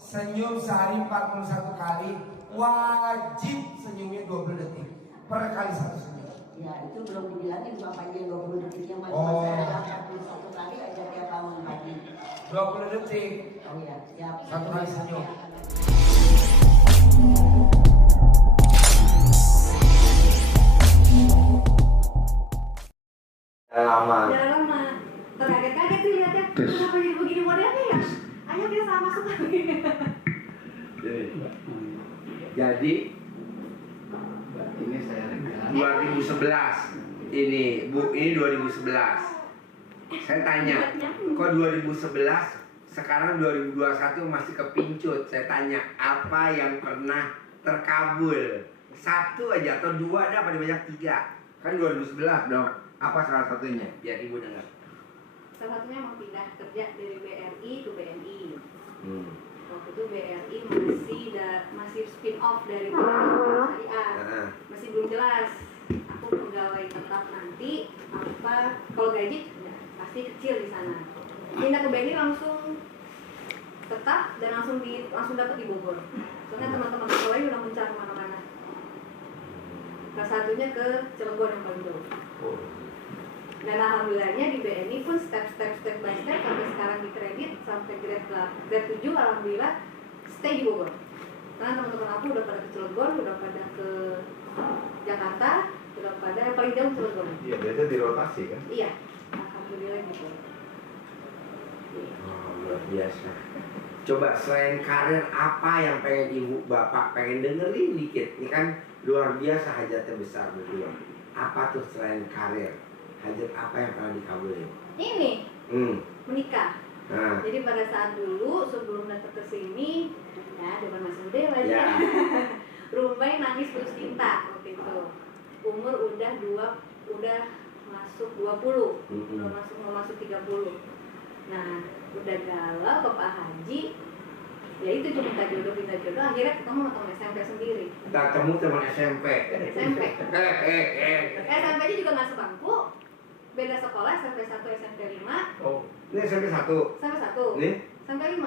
senyum sehari 41 kali, wajib senyumnya 20 detik per kali satu senyum. Ya itu belum dibilangin bapaknya 20 detiknya masih Oh. saya 41 kali aja tiap bangun pagi. 20 detik. Oh iya, siap. Satu kali senyum. Lama. Udah lama. Terkaget-kaget sih lihatnya. Kenapa jadi begini modelnya ya? Ayo kita sama masuk lagi. Jadi Ini saya rekam. 2011 ini Bu, ini 2011. Saya tanya, kok 2011 sekarang 2021 masih kepincut? Saya tanya, apa yang pernah terkabul? Satu aja atau dua ada apa banyak tiga? Kan 2011 dong. Apa salah satunya? Biar Ibu dengar. Salah satunya emang pindah kerja dari BRI ke BNI. Waktu itu BRI masih spin off dari Syariah. Masih belum jelas. Aku pegawai tetap nanti apa? Kalau gaji ya, pasti kecil di sana. Pindah ke BNI langsung tetap dan langsung dapat di Bogor. Soalnya teman-teman pegawai udah mencari mana-mana. Salah satunya ke Cilegon yang paling jauh. Dan alhamdulillahnya di BNI pun step by step sampai sekarang di kredit sampai grade 7 alhamdulillah stay di Bogor. Karena teman-teman aku udah pada ke Cilegon, udah pada ke Jakarta, udah pada yang paling jauh Cilegon. Iya, biasa dirotasi kan? Iya, alhamdulillah gitu. Oh, luar biasa. Coba selain karir apa yang pengen Ibu Bapak pengen dengerin dikit? Ini kan luar biasa hajatnya besar berdua. Apa tuh selain karir? Hajat apa yang pernah dikabulin? Ini menikah. Nah. Jadi pada saat dulu sebelum datang ke sini, ya depan masih muda lah ya. Rumbai nangis putus cinta waktu itu. Umur udah masuk 20, mau masuk 30. Nah, udah galau ke Pak Haji. Ya itu cuma minta jodoh, akhirnya ketemu sama teman SMP sendiri. Ketemu teman SMP. SMP. SMP aja juga nggak sebangku. Beda sekolah, SMP 1, SMP 5. Oh, ini SMP 1. SMP 1. Ini? SMP 5.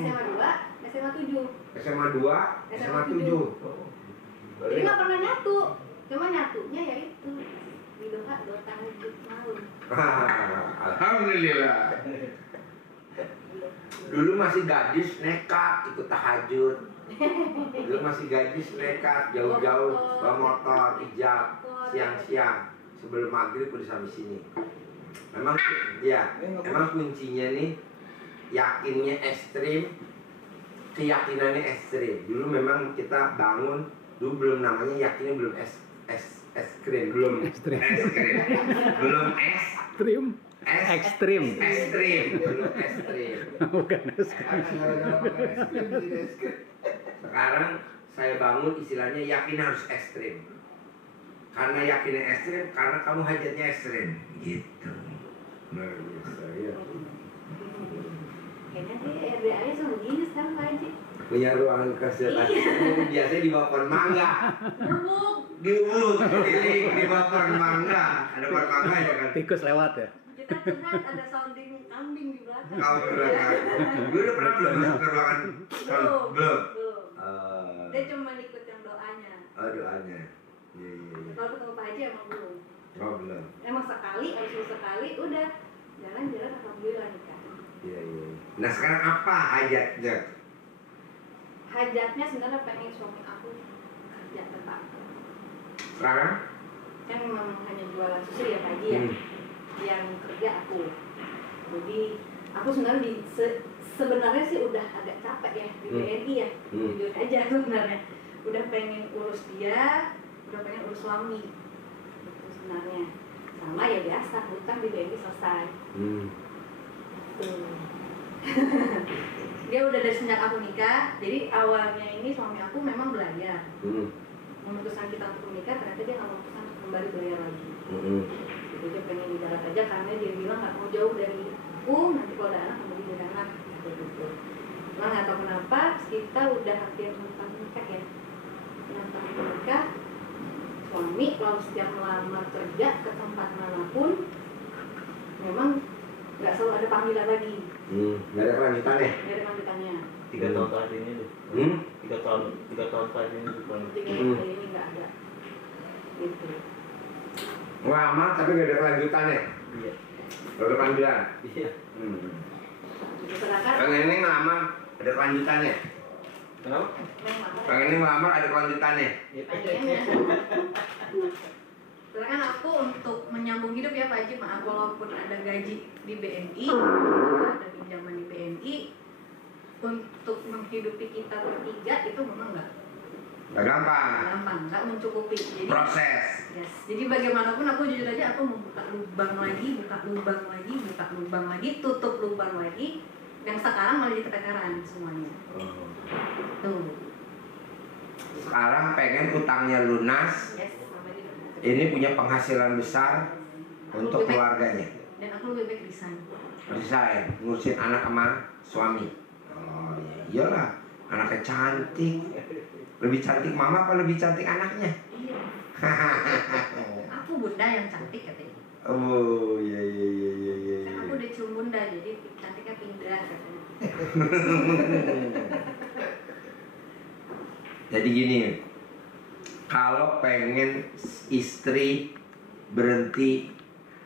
SMA 2, SMA 7. SMA 2, SMA 7. Jadi nggak pernah nyatu. Cuma nyatunya ya itu di doa tahajud malam. Alhamdulillah. Dulu masih gadis nekat ikut tahajud. Dulu masih gadis nekat jauh-jauh bawa motor, hijab, siang-siang sebelum maghrib udah sampai sini. Memang ya, emang kuncinya nih yakinnya ekstrim, keyakinannya ekstrim. Dulu memang kita bangun, dulu belum namanya yakinnya belum ekstrim, belum ekstrim, belum ekstrim. Belum ekstrim. Bukan Sekarang saya bangun istilahnya yakin harus ekstrim. Karena yakinnya ekstrim, karena kamu hajatnya ekstrim. Gitu. Luar biasa ya. Kayaknya sih RDA-nya sama begini sekarang Pak Haji. Punya ruangan kesehatan. Biasanya di bawah pohon mangga. Bubuk. Di keliling di bawah pohon mangga. Ada pohon mangga ya kan? tikus lewat ya? Kita curhat ada sounding kambing di belakang. Kau belakang. Gue udah pernah belum masuk ke ruangan? Belum. Dia cuma ikut yang doanya. Oh, doanya. Iya. Kalau ketemu Pak Haji emang belum. Oh, belum. Emang sekali, udah jalan-jalan alhamdulillah nikah. Iya. Nah, sekarang apa hajatnya? Hajatnya sebenarnya pengen suami aku kerja tetap. Sekarang? Kan memang hanya jualan susu ya Pak Haji ya. Yang kerja aku. Jadi aku sebenarnya sebenarnya sih udah agak capek ya di BNI ya. Jujur aja sebenarnya. Udah pengen urus dia, udah pengen urus suami. Itu sebenarnya. Sama ya biasa, hutang di BNI selesai. Dia udah dari sejak aku nikah. Jadi awalnya ini suami aku memang belajar. Memutuskan kita untuk menikah, ternyata dia nggak memutuskan untuk kembali belajar lagi. Jadi dia pengen di darat aja karena dia bilang nggak mau jauh dari aku. Nanti kalau ada anak kembali dari anak gitu. Nah nggak tahu kenapa kita udah hampir 6 tahun nikah ya. 6 tahun nikah, suami kalau setiap melamar kerja ke tempat manapun memang nggak selalu ada panggilan lagi. Nggak ada kelanjutannya. Nggak ada lanjutannya. 3 tahun terakhir ini tuh. 3 tahun terakhir ini tuh. 3 tahun ini nggak ada. Gitu. Lama tapi nggak ada kelanjutannya. Iya. Nggak ada panggilan. Iya. Sedangkan Pengen ini ngelamar ada kelanjutannya. Kenapa? Pengen ini ngelamar ada kelanjutannya. pengennya. Sedangkan aku untuk menyambung hidup ya Pak Haji, maaf walaupun ada gaji di BNI, ada pinjaman di BNI, untuk menghidupi kita bertiga itu memang nggak Nggak gampang. gampang, nggak mencukupi. Jadi, Proses. yes. Jadi bagaimanapun aku jujur aja aku membuka lubang lagi, buka lubang lagi, buka lubang lagi, tutup lubang lagi, yang sekarang malah jadi keteteran semuanya. Tuh. Sekarang pengen utangnya lunas. Yes, sampai di sana. Ini punya penghasilan besar untuk keluarganya. Dan aku lebih baik resign. Resign, ngurusin anak sama suami. Oh iya, iyalah, anaknya cantik. Lebih cantik mama apa lebih cantik anaknya? Iya. Aku bunda yang cantik katanya. Oh iya iya iya iya iya. Kan aku udah cium bunda jadi cantiknya pindah katanya. Jadi gini, kalau pengen istri berhenti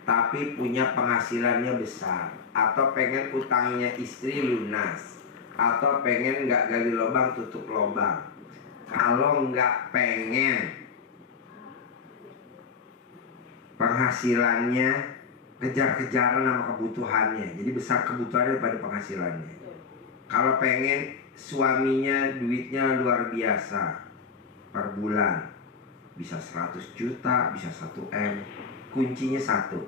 tapi punya penghasilannya besar, atau pengen utangnya istri lunas, atau pengen nggak gali lubang tutup lubang, kalau nggak pengen penghasilannya kejar-kejaran sama kebutuhannya, jadi besar kebutuhannya daripada penghasilannya. Kalau pengen suaminya duitnya luar biasa per bulan, bisa 100 juta, bisa 1 M, kuncinya satu,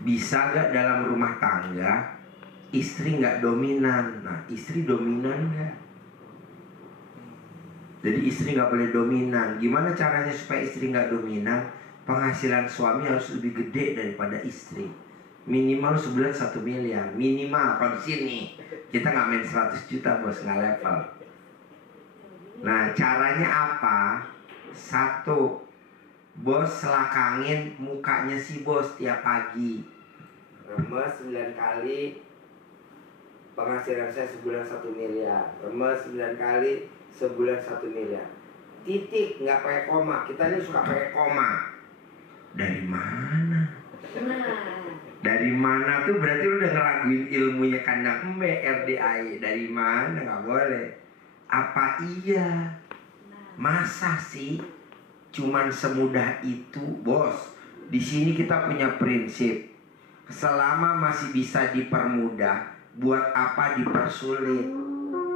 bisa gak dalam rumah tangga istri gak dominan. Nah, istri dominan gak? Jadi istri gak boleh dominan. Gimana caranya supaya istri gak dominan? Penghasilan suami harus lebih gede daripada istri. Minimal sebulan 1 miliar. Minimal. Kalau di sini kita nggak main 100 juta bos, nggak level. Nah caranya apa? Satu, bos selakangin mukanya si bos tiap pagi. Remes 9 kali, penghasilan saya sebulan 1 miliar. Remes 9 kali, sebulan 1 miliar. Titik, nggak pakai koma. Kita ini suka pakai koma. Dari mana? Dari mana tuh berarti lu udah ngeraguin ilmunya kandang embe RDI. Dari mana? Nggak boleh. Apa iya? Masa sih cuman semudah itu, bos? Di sini kita punya prinsip. Selama masih bisa dipermudah, buat apa dipersulit?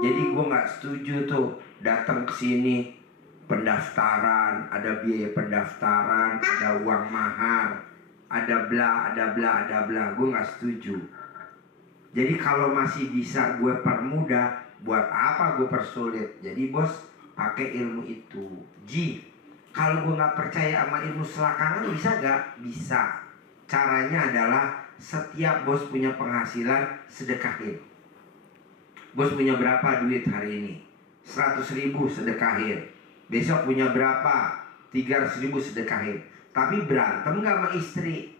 Jadi gue nggak setuju tuh datang ke sini pendaftaran, ada biaya pendaftaran, ada uang mahar, ada bla, ada bla, ada bla. Gue nggak setuju. Jadi kalau masih bisa gue permudah, buat apa gue persulit? Jadi bos pakai ilmu itu. Kalau gue nggak percaya sama ilmu selakangan, bisa gak? Bisa. Caranya adalah setiap bos punya penghasilan, sedekahin. Bos punya berapa duit hari ini? 100.000 sedekahin. Besok punya berapa? 300.000 sedekahin. Tapi berantem gak sama istri?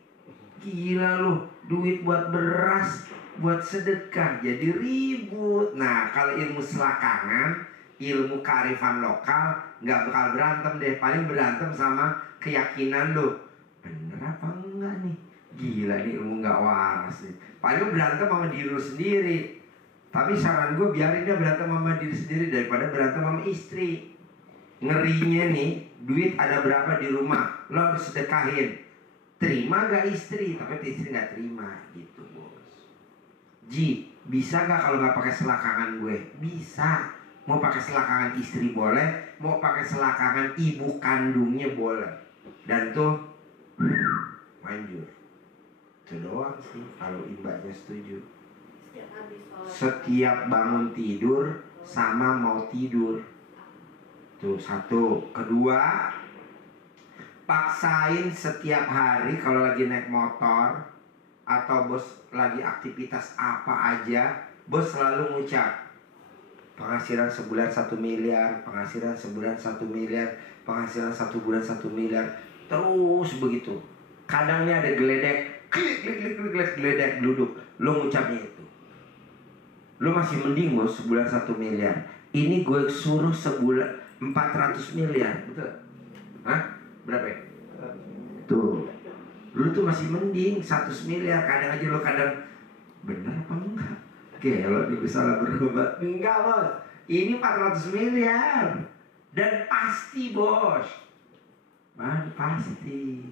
Gila lu, duit buat beras, buat sedekah, jadi ribut. Nah kalau ilmu selakangan, ilmu kearifan lokal, gak bakal berantem deh. Paling berantem sama keyakinan lu. Bener apa enggak nih? Gila nih ilmu gak waras nih. Paling berantem sama diri lu sendiri. Tapi saran gue biarin dia berantem sama diri sendiri daripada berantem sama istri. Ngerinya nih, duit ada berapa di rumah, lo harus sedekahin. Terima gak istri? Tapi istri gak terima gitu bos. Bisa gak kalau gak pakai selakangan gue? Bisa. Mau pakai selakangan istri boleh, mau pakai selakangan ibu kandungnya boleh. Dan tuh manjur. Itu doang sih kalau imbaknya setuju. Setiap bangun tidur sama mau tidur. Tuh satu. Kedua, paksain setiap hari kalau lagi naik motor atau bos lagi aktivitas apa aja, bos selalu ngucap penghasilan sebulan 1 miliar, penghasilan sebulan 1 miliar, penghasilan 1 bulan 1 miliar. Terus begitu. Kadang nih ada geledek, klik geledek duduk, lo ngucapnya itu. Lu masih mending bos sebulan 1 miliar. Ini gue suruh sebulan 400 miliar, betul? Hah? Berapa ya? Tuh, lu tuh masih mending 100 miliar. Kadang aja lu kadang benar apa enggak? Gelo nih gue salah berobat. Enggak bos, ini 400 miliar. Dan pasti bos, pasti.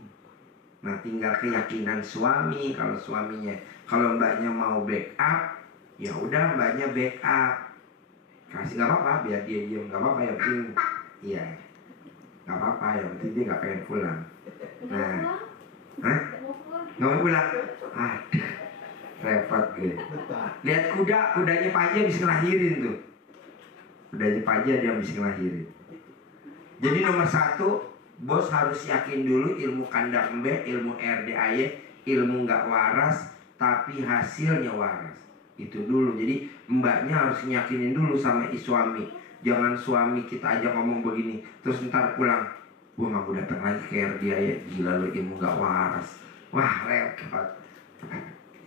Nah tinggal keyakinan suami. Kalau suaminya, kalau mbaknya mau backup, ya udah mbaknya backup. Kasih nggak apa-apa, biar dia diem, nggak apa-apa, yang penting iya, nggak apa-apa, yang penting dia nggak pengen pulang. Nah, hah? Nggak mau pulang? Aduh, repot gue. Lihat kudanya Pak Haji habis ngelahirin tuh. Kudanya Pak Haji dia habis ngelahirin. Jadi nomor 1, bos harus yakin dulu ilmu kandang embe, ilmu RDAY, ilmu nggak waras, tapi hasilnya waras. Itu dulu. Jadi mbaknya harus nyakinin dulu sama suami. Jangan suami kita aja ngomong begini, terus ntar pulang, gua nggak mau datang lagi ke RDAY, gila lu ilmu nggak waras. Wah repot.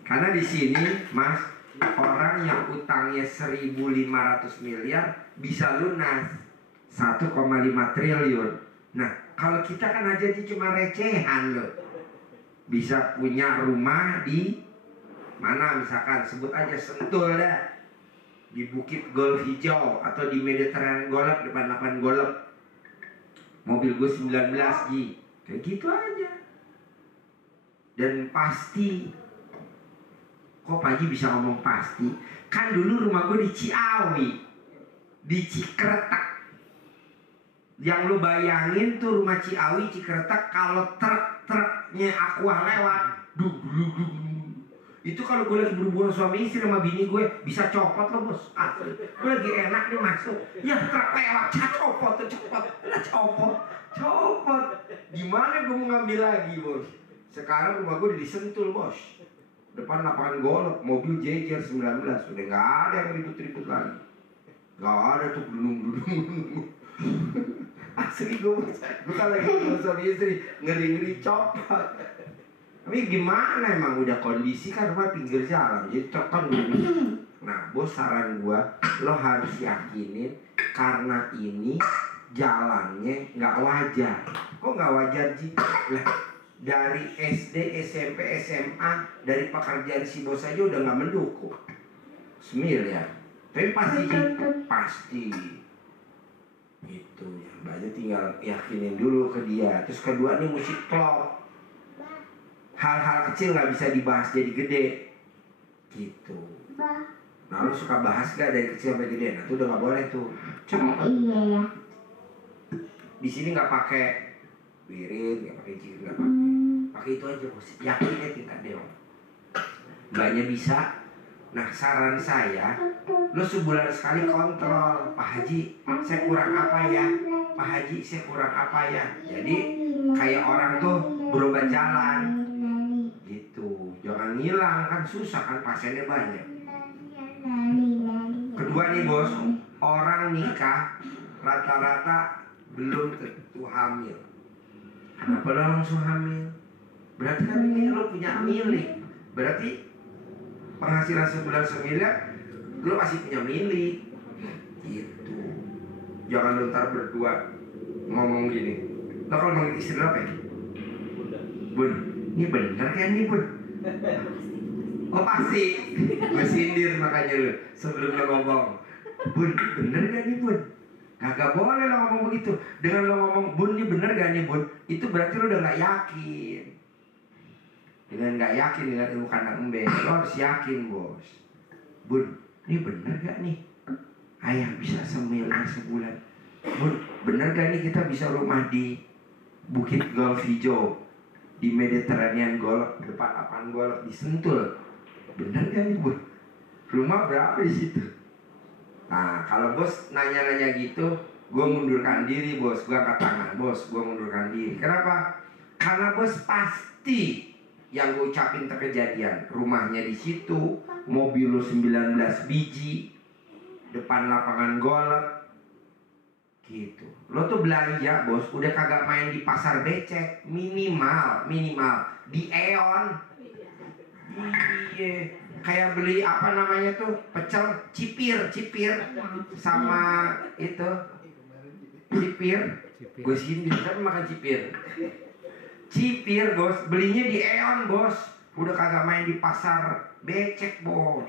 Karena di sini mas, orang yang utangnya 1.500 miliar bisa lunas 1,5 triliun. Nah kalau kita kan aja cuma recehan loh. Bisa punya rumah di mana, misalkan sebut aja Sentul dah, di Bukit Golf Hijau atau di Mediterranean Golf depan 8 Golf, mobil gue 19 G, kayak gitu aja. Dan pasti, kok Pak Haji bisa ngomong pasti? Kan dulu rumah gue di Ciawi, di Cikretek. Yang lu bayangin tuh rumah Ciawi, Cikretek, kalau truk-truknya Aqua lewat, itu kalau gue lagi berhubungan suami istri sama bini gue, bisa copot lo bos. Asli, gue lagi enak nih masuk, ya truk lewat, copot tuh, copot. Gimana gue mau ngambil lagi bos? Sekarang rumah gue di Sentul bos, depan lapangan golf, mobil jejer 19, udah nggak ada yang ribut-ribut lagi, nggak ada tuh gelung-gelung. Asli gue kalau lagi berhubungan suami istri ngeri-ngeri copot. Tapi gimana, emang udah kondisi kan rumah pinggir jalan, jadi cocok dulu. Nah bos, saran gua, lo harus yakinin karena ini jalannya nggak wajar. Kok nggak wajar Ji? Lah dari SD, SMP, SMA, dari pekerjaan si bos aja udah nggak mendukung. Semil ya. Tapi pasti Ji, pasti. Gitu ya, mbaknya tinggal yakinin dulu ke dia. Terus kedua nih musik klop. Hal-hal kecil nggak bisa dibahas jadi gede, gitu. Nah lu suka bahas gak dari kecil sampai gede? Nah itu udah nggak boleh tuh. Coba. Iya ya. Di sini nggak pakai wirid, nggak pakai jilid, nggak pakai itu aja bos. Yakinnya tingkat dewa. Mbaknya bisa. Nah saran saya, lu sebulan sekali kontrol, Pak Haji, saya kurang apa ya? Pak Haji, saya kurang apa ya? Jadi kayak orang tuh berobat jalan. Gitu, jangan ngilang, kan susah kan, pasiennya banyak. Kedua nih bos, orang nikah rata-rata belum tentu hamil. Kenapa lo langsung hamil? Berarti kan ini lo punya milik. Berarti penghasilan sebulan 1 miliar, lo masih punya milik. Gitu. Jangan lo ntar berdua ngomong gini. Lo kalau manggil istri lo apa ya? Bun, ini bener kan nih bun? Oh pasti. Gue sindir makanya lu sebelum lo ngomong, bun bener gak nih bun? Kagak boleh lo ngomong begitu. Dengan lo ngomong bun ini bener gak nih bun, itu berarti lo udah gak yakin. Dengan gak yakin dengan ilmu kandang embe, lo harus yakin bos. Bun, ini bener gak nih ayah bisa semiliar sebulan? Bun, bener gak nih kita bisa rumah di Bukit Golf Hijau, di Mediterranean Golf, depan lapangan golf di Sentul? Bener gak nih bun? Rumah berapa di situ? Nah kalau bos nanya-nanya gitu, gue mundurkan diri bos, gue angkat tangan bos, gue mundurkan diri. Kenapa? Karena bos pasti yang gue ucapin terkejadian. Rumahnya di situ, mobil lo 19 biji, depan lapangan golf. Gitu. Lo tuh belanja bos, udah kagak main di pasar becek, minimal di Aeon. Iya, kayak beli apa namanya tuh pecel cipir sama itu cipir. Gue sini bisa makan cipir bos, belinya di Eon bos, udah kagak main di pasar becek bos.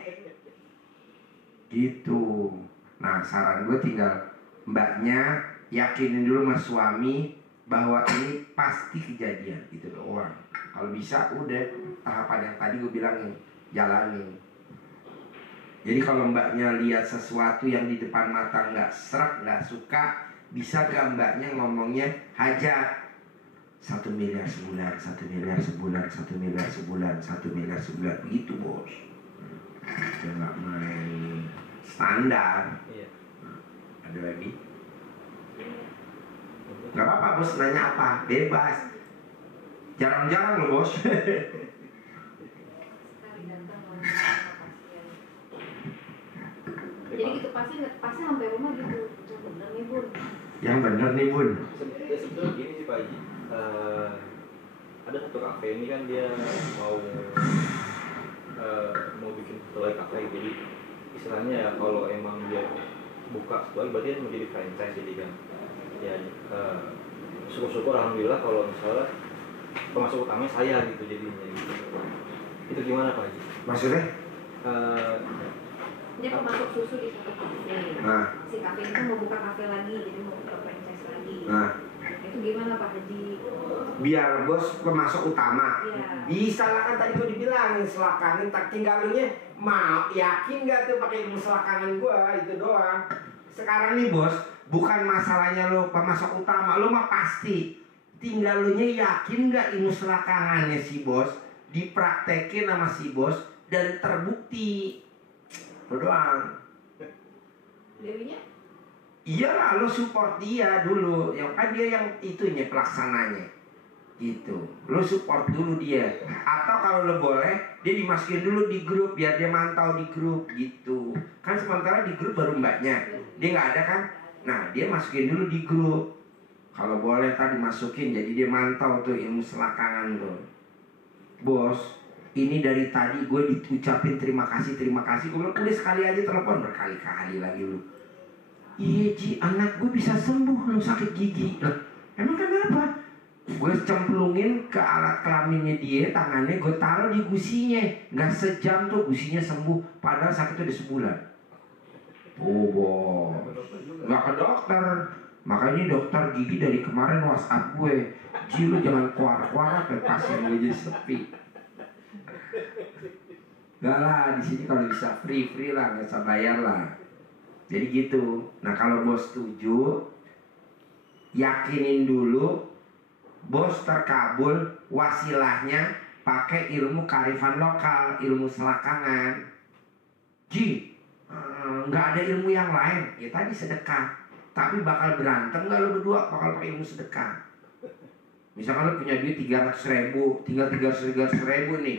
Gitu. Nah saran gue tinggal mbaknya yakinin dulu sama suami bahwa ini pasti kejadian gitu doang. Kalau bisa udah tahapan yang tadi gue bilangin jalanin. Jadi kalau mbaknya lihat sesuatu yang di depan mata nggak serak, nggak suka, bisa gak mbaknya ngomongnya hajat 1 miliar sebulan, 1 miliar sebulan, 1 miliar sebulan, 1 miliar sebulan, begitu bos. Dia nggak main standar. Iya. Ada lagi? Nggak apa-apa bos, nanya apa, bebas. Jarang-jarang loh bos. Sekali datang langsung sama pasien. Jadi gitu pasien sampai rumah gitu. Bener nih bun. Yang bener nih bun. Ya sebetulnya gini sih Pak Haji. Ada satu kafe ini kan dia mau bikin satu lagi kafe, jadi istilahnya ya kalau emang dia buka satu lagi berarti dia menjadi franchise jadi kan. Ya syukur-syukur alhamdulillah kalau misalnya pemasok utamanya saya gitu jadinya gitu. Itu gimana Pak Haji? Maksudnya? Dia pemasok susu di satu kafe. Nah. Si kafe itu mau buka kafe lagi, jadi mau buka franchise lagi. Nah. Itu gimana Pak Haji? Biar bos pemasok utama. Iya. Bisa lah kan tadi gue dibilangin selakangin, tak tinggal lu nya mau yakin gak tuh pakai ilmu selakangan gua itu doang. Sekarang nih bos, bukan masalahnya lo pemasok utama, lo mah pasti. Tinggal lu nya yakin gak ilmu selakangannya si bos dipraktekin sama si bos dan terbukti. Lo doang. Dewinya? Iyalah lo support dia dulu, yang kan dia yang itunya pelaksananya. Gitu, lo support dulu dia. Atau kalau lo boleh, dia dimasukin dulu di grup biar dia mantau di grup gitu. Kan sementara di grup baru mbaknya, dia nggak ada kan? Nah dia masukin dulu di grup. Kalau boleh tadi masukin, jadi dia mantau tuh ilmu selakangan tuh. Bos, ini dari tadi gue diucapin terima kasih. Gue bilang udah sekali aja telepon, berkali-kali lagi lu. Iya Ji, anak gue bisa sembuh lu sakit gigi. Loh, emang kenapa? Gue cemplungin ke alat kelaminnya dia, tangannya gue taruh di gusinya. Gak sejam tuh gusinya sembuh, padahal sakitnya udah sebulan. Oh bos, gak ke dokter. Makanya dokter gigi dari kemarin WhatsApp gue, Ji lu jangan kuar-kuar sampai pasien gue jadi sepi. Gak lah, di sini kalau bisa free lah, gak usah bayar lah. Jadi gitu. Nah kalau bos setuju, yakinin dulu, bos terkabul, wasilahnya pakai ilmu kearifan lokal, ilmu selakangan. Ji, nggak ada ilmu yang lain. Ya tadi sedekah. Tapi bakal berantem nggak lo berdua? Bakal pakai ilmu sedekah. Misalkan lo punya duit 300.000, tinggal 300.000 nih.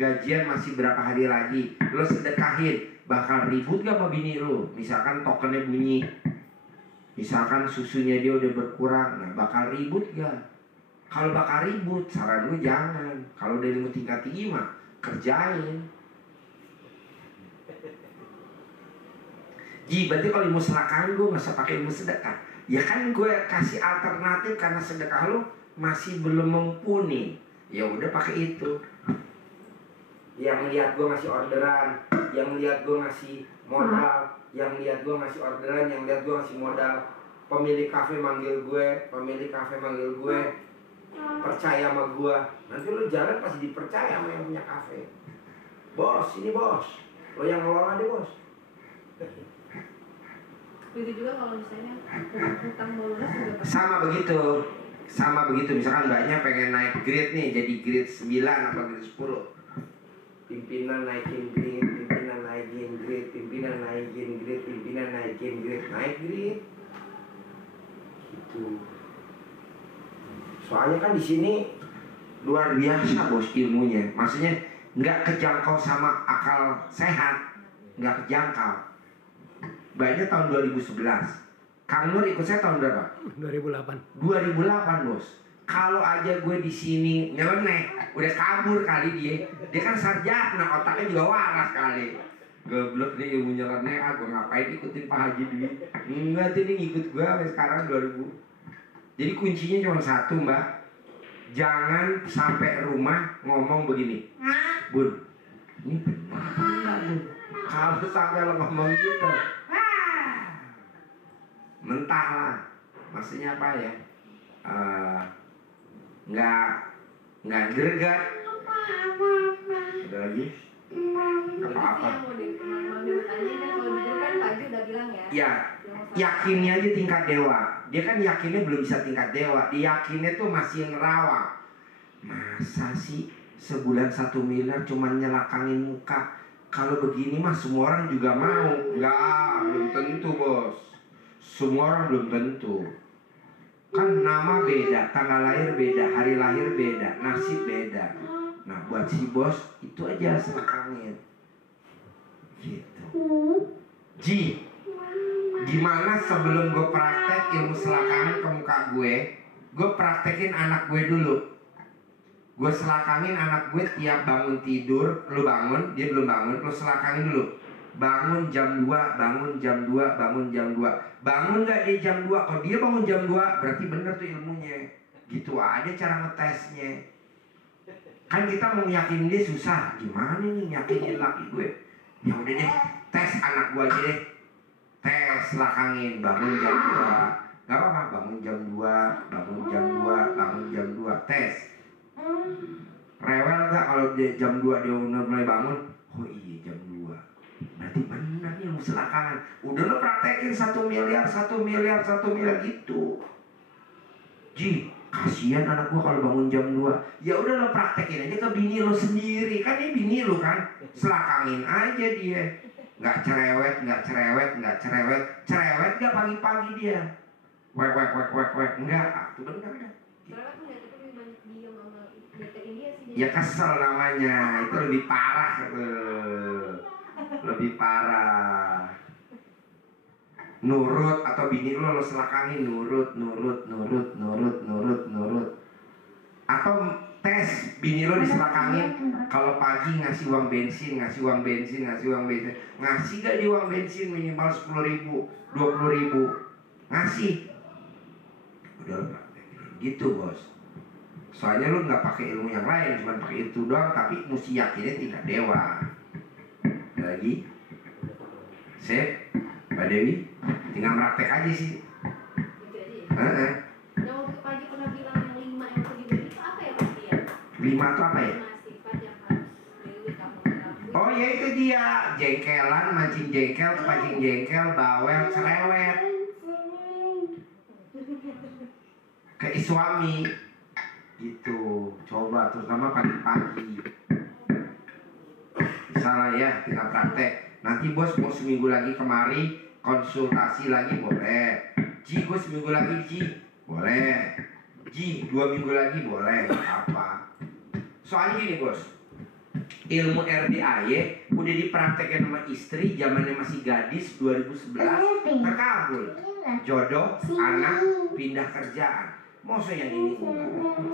Gajian masih berapa hari lagi, lo sedekahin. Bakal ribut gak sama bini lo? Misalkan tokennya bunyi, misalkan susunya dia udah berkurang, nah bakal ribut gak? Kalau bakal ribut, saran gue jangan. Kalau udah ilmu tingkat tinggi mah kerjain. Ji, berarti kalau ilmu selakangan gue gak usah pakai ilmu sedekah. Ya kan gue kasih alternatif karena sedekah lo masih belum mumpuni. Ya udah pakai itu. Yang lihat gue ngasih orderan, yang lihat gue ngasih modal, yang lihat gue ngasih orderan, yang lihat gue ngasih modal. Pemilik kafe manggil gue, percaya sama gue. Nanti lo jalan pasti dipercaya sama yang punya kafe. Bos, ini bos, lo yang ngelola deh bos. Begitu juga kalau misalnya hutang mau lunas juga pasti. Sama begitu. Misalkan mbaknya pengen naik grade nih, jadi grade 9 apa grade 10. Pimpinan naikin grade, naik grade. Gitu. Soalnya kan di sini luar biasa bos ilmunya. Maksudnya nggak kejangkau sama akal sehat, nggak kejangkau. Mbaknya tahun 2011. Kang Nur ikut saya tahun berapa? 2008. 2008 bos. Kalau aja gue di sini nyeleneh, udah kabur kali dia. Dia kan sarjana, otaknya juga waras kali. Goblok nih ilmu nyeleneh, gue ngapain ikutin Pak Haji Dwi? Enggak, tuh dia ngikut gue sampai sekarang 2000. Jadi kuncinya cuma satu, Mbak. Jangan sampai rumah ngomong begini, Bun, ini benar Bun. Kalau sampai lo ngomong gitu, mentah lah. Maksudnya apa ya? Nggak greget. Ada lagi? Apa-apa? Ya, yakinnya aja tingkat dewa. Dia kan yakinnya belum bisa tingkat dewa. Dia yakinnya tuh masih ngerawang. Masa sih sebulan 1 miliar cuman nyelakangin muka? Kalau begini mah semua orang juga mau. Enggak, belum tentu bos. Semua orang belum tentu. Kan nama beda, tanggal lahir beda, hari lahir beda, nasib beda. Nah buat si bos itu aja selakangin. Gitu. Ji, gimana sebelum gue praktek ilmu selakangan ke muka gue praktekin anak gue dulu. Gue selakangin anak gue tiap bangun tidur. Lu bangun, dia belum bangun, lu selakangin dulu. Bangun jam 2, bangun jam 2, bangun jam 2. Bangun gak dia jam 2? Kalau dia bangun jam 2 berarti bener tuh ilmunya. Gitu aja cara ngetesnya. Kan kita mau yakinin dia susah. Gimana nih yakinin laki gue? Ya udah deh, tes anak gue aja deh. Tes selakangin, bangun jam 2. Gak apa-apa, bangun jam 2, bangun jam 2, bangun jam 2. Tes. Rewel gak kalau dia jam 2 dia udah mulai bangun? Oh iya jam 2. Berarti benar nih ilmu selakangan. Udah lo praktekin 1 miliar, 1 miliar, 1 miliar gitu. Ji, kasihan anak gua kalau bangun jam 2. Ya udah lo praktekin aja ke bini lo sendiri. Kan ini bini lo kan. Selakangin aja dia. Nggak cerewet, nggak cerewet, nggak cerewet. Cerewet gak pagi-pagi dia? Wek, wek, wek, wek, wek. Enggak, itu benar kan? Cerewet enggak, tapi lebih banyak diem sama deketin dia sih. Ya kesel namanya. Itu lebih parah lebih parah. Nurut atau bini lo selakangin nurut. Atau tes bini lo diselakangin kalau pagi ngasih uang bensin, ngasih gak di uang bensin minimal 10.000, 20.000 ngasih. Udah lo praktekin gitu bos. Soalnya lo nggak pakai ilmu yang lain, cuma pakai itu doang, tapi mesti yakinnya tingkat dewa. Lagi, Sip, Mbak Dewi, tinggal praktek aja sih. Gitu aja. Yang waktu Pak Haji pernah bilang yang 5 yang pergi beli itu apa ya pasti ya? 5 itu apa ya? 5 sifat yang harus Dewi kamu lakuin. Oh ya itu dia, jengkelan, mancing jengkel, pancing jengkel, bawel, cerewet. Kayak suami, gitu. Coba terutama pagi-pagi. Misalnya ya, tinggal praktek. Nanti bos mau seminggu lagi kemari konsultasi lagi boleh. Ji, gue seminggu lagi Ji, boleh. Ji, 2 minggu lagi boleh. Apa? Soalnya gini bos, ilmu RDAY udah dipraktekkan sama istri zamannya masih gadis 2011 terkabul. Jodoh, anak, pindah kerjaan. Masa yang ini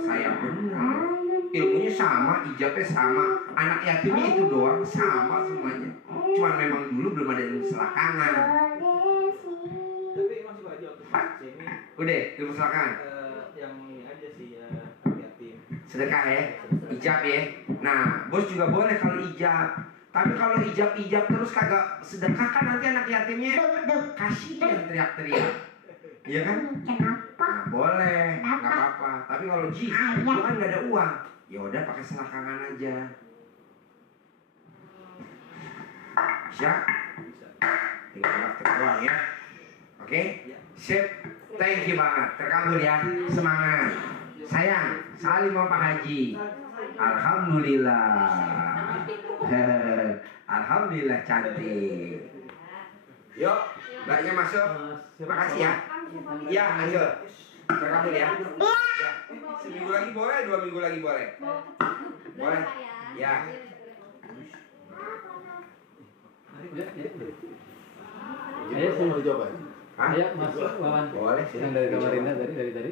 saya benar. Ilmunya sama, ijabnya sama, anak yatimnya itu doang, sama semuanya. Cuman memang dulu belum ada ilmu selakangan. Tapi masih Pak Haji waktu sini. Udah, ilmu selakangan. Yang ini aja sih ya, anak yatim. Sedekah ya, ijab ya. Nah, bos juga boleh kalau ijab. Tapi kalau ijab terus kagak sedekah kan nanti anak yatimnya kasihan teriak-teriak. Iya kan? Kenapa? Nah, boleh, nggak apa-apa. Tapi kalau Ji, lu kan nggak ada uang, ya udah pakai selakangan aja. Bisa? Tinggal praktek doang ya. Oke? Sip. Thank you banget. Terkabul ya. Semangat. Sayang, salim sama Pak Haji. Alhamdulillah. Alhamdulillah cantik. Yuk, mbaknya masuk. Makasih ya. Ya, ayo. Terkabul ya. Ya. Seminggu lagi boleh, 2 minggu lagi boleh. Boleh. Ya. Ayo saya mau dijawab. Hah? Ayo Mas Wawan. Boleh sih. Yang dari Kamarinda dari tadi.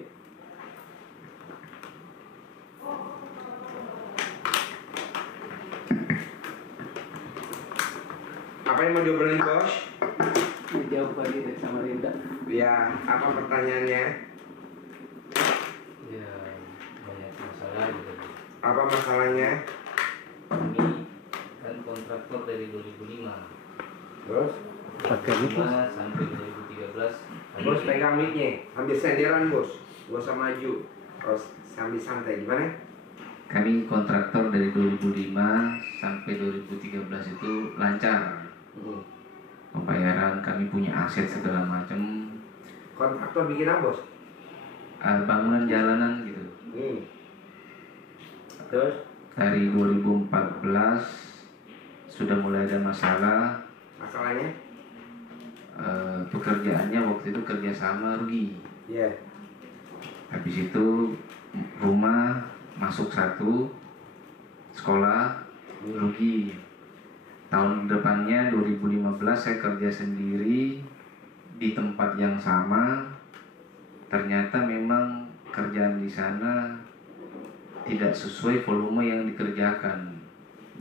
yang mau diobrolin bos? Jauh lagi dari Samarinda. Ya, apa pertanyaannya? Ya banyak masalah gitu. Apa masalahnya? Kami kan kontraktor dari 2005. Terus? 2005 sampai 2013. Bos pegang mic-nya, ambil senderan bos, gak usah maju. Terus sambil santai, gimana? Kami kontraktor dari 2005 sampai 2013 itu lancar. Pembayaran, kami punya aset segala macam. Kontraktor bikin apa bos? Bangunan jalanan gitu. Terus? Dari 2014 sudah mulai ada masalah. Masalahnya? Pekerjaannya waktu itu kerjasama rugi. Iya. Habis itu rumah masuk satu, sekolah rugi. Tahun depannya 2015 saya kerja sendiri di tempat yang sama. Ternyata memang kerjaan di sana tidak sesuai volume yang dikerjakan.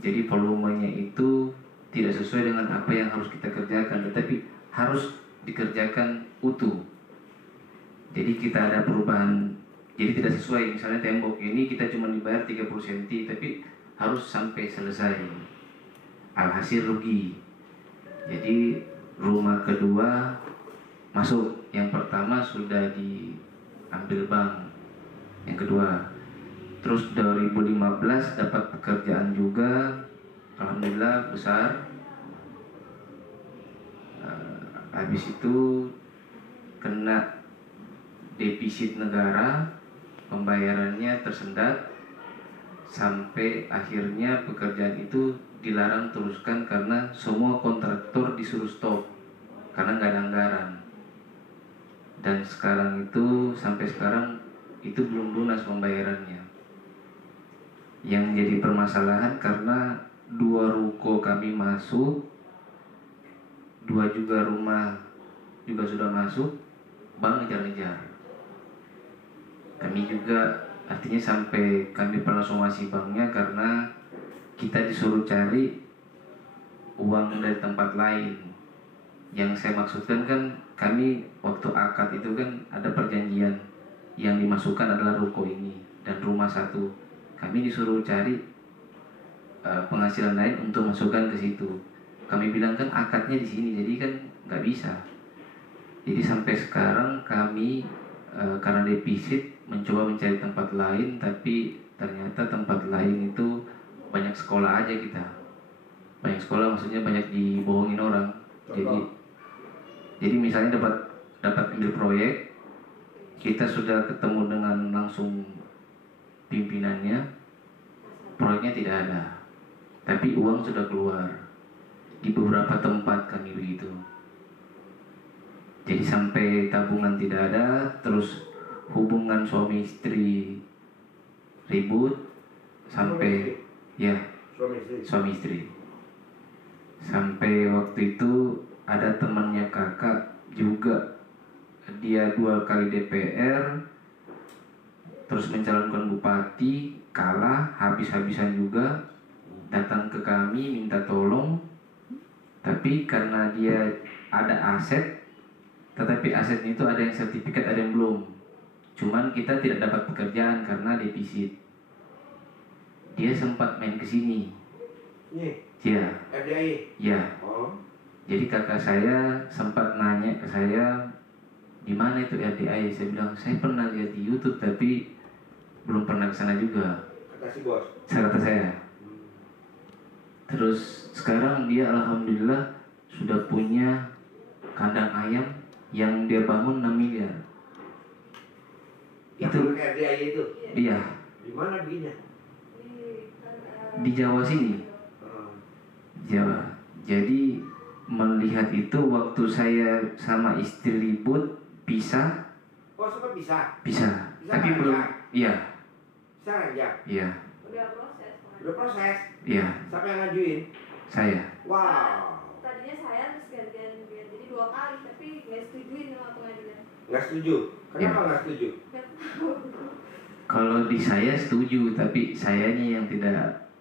Jadi volumenya itu tidak sesuai dengan apa yang harus kita kerjakan, tetapi harus dikerjakan utuh. Jadi kita ada perubahan, jadi tidak sesuai. Misalnya tembok ini kita cuma dibayar 30 cm, tapi harus sampai selesai. Alhasil rugi. Jadi rumah kedua masuk, yang pertama sudah diambil bank, yang kedua. Terus 2015 dapat pekerjaan juga, alhamdulillah besar. Habis itu kena defisit negara, pembayarannya tersendat, sampai akhirnya pekerjaan itu dilarang teruskan karena semua kontraktor disuruh stop karena nggak ada anggaran. Dan sekarang itu sampai sekarang itu belum lunas pembayarannya. Yang jadi permasalahan karena 2 ruko kami masuk, 2 juga rumah juga sudah masuk, bank ngejar-ngejar. Kami juga artinya sampai kami pernah somasi banknya karena kita disuruh cari uang dari tempat lain. Yang saya maksudkan kan kami waktu akad itu kan ada perjanjian, yang dimasukkan adalah ruko ini dan rumah satu. Kami disuruh cari penghasilan lain untuk masukkan ke situ. Kami bilang kan akadnya di sini, jadi kan nggak bisa. Jadi sampai sekarang kami karena defisit mencoba mencari tempat lain, tapi ternyata tempat lain itu banyak sekolah aja kita. Banyak sekolah maksudnya banyak dibohongin orang. Jadi misalnya dapat ambil proyek, kita sudah ketemu dengan langsung pimpinannya, proyeknya tidak ada, tapi uang sudah keluar. Di beberapa tempat kami begitu. Jadi sampai tabungan tidak ada, terus hubungan suami istri ribut sampai suami istri. Sampai waktu itu ada temannya kakak juga, dia 2 kali DPR, terus mencalonkan bupati, kalah habis-habisan juga, datang ke kami minta tolong. Tapi karena dia ada aset, tetapi asetnya itu ada yang sertifikat, ada yang belum. Cuman kita tidak dapat pekerjaan karena defisit. Dia sempat main ke sini. Iya. FDI. Iya. Oh. Jadi kakak saya sempat nanya ke saya, di mana itu RDI? Saya bilang saya pernah lihat di YouTube tapi belum pernah ke sana juga. Kata si bos. Kata saya. Terus sekarang dia alhamdulillah sudah punya kandang ayam yang dia bangun 6 miliar. Itu RDI itu. Iya. Di mana bikinnya? Di Jawa sini. Jawa. Jadi melihat itu waktu saya sama istri ribut pisah. Oh sempat bisa. Bisa. Tapi belum. Iya. Bisa aja. Iya. Udah proses. Iya. Siapa yang ngajuin? Saya. Wow. Tadinya saya terus gantian dia, jadi 2 kali, tapi nggak setujuin sama pengadilan. Nggak setuju. Kenapa Ya. nggak setuju? Nggak tahu. Kalau di saya setuju, tapi sayanya yang tidak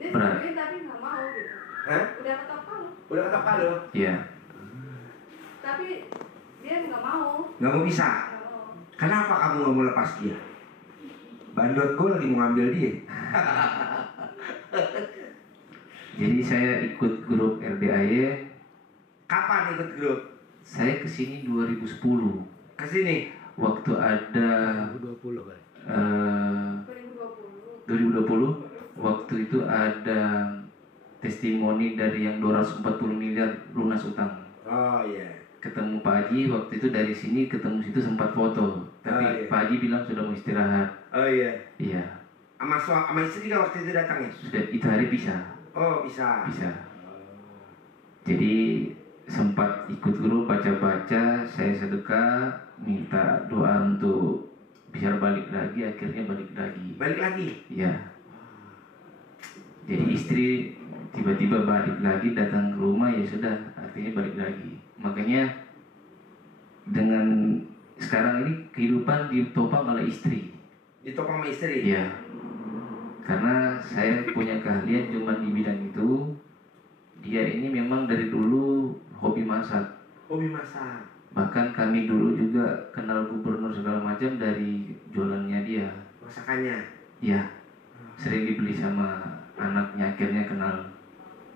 Dia berat. setujuin tapi nggak mau gitu. Hah? Udah ketok palu. Udah ketok palu. Iya. Tapi dia nggak mau. Nggak mau bisa. Nggak mau. Kenapa kamu nggak mau lepas dia? Bandot gue lagi mau ngambil dia. Jadi saya ikut grup RDAY. Kapan ikut grup? Saya kesini 2010. Kesini. Waktu ada 2020 kan. 2020. 2020 waktu itu ada testimoni dari yang 240 miliar lunas utang. Oh iya. Ketemu Pak Haji waktu itu dari sini ketemu situ sempat foto. Tapi Oh, iya. Pak Haji bilang sudah mau istirahat. Oh iya. Iya, Sama istri kan waktu itu datang ya? sudah itu hari bisa. Oh bisa. Bisa. Jadi sempat ikut grup baca-baca, saya sedekah, minta doa untuk biar balik lagi, akhirnya balik lagi. Balik lagi. Iya. Jadi istri tiba-tiba balik lagi datang ke rumah, ya sudah, artinya balik lagi. Makanya dengan sekarang ini kehidupan ditopang oleh istri. Ditopang sama istri. Iya. Karena saya punya keahlian cuma di bidang itu. Dia ini memang dari dulu hobi masak. Hobi masak. Bahkan kami dulu juga kenal gubernur segala macam dari jualannya dia. Masakannya. Iya. Sering dibeli sama anaknya, akhirnya kenal.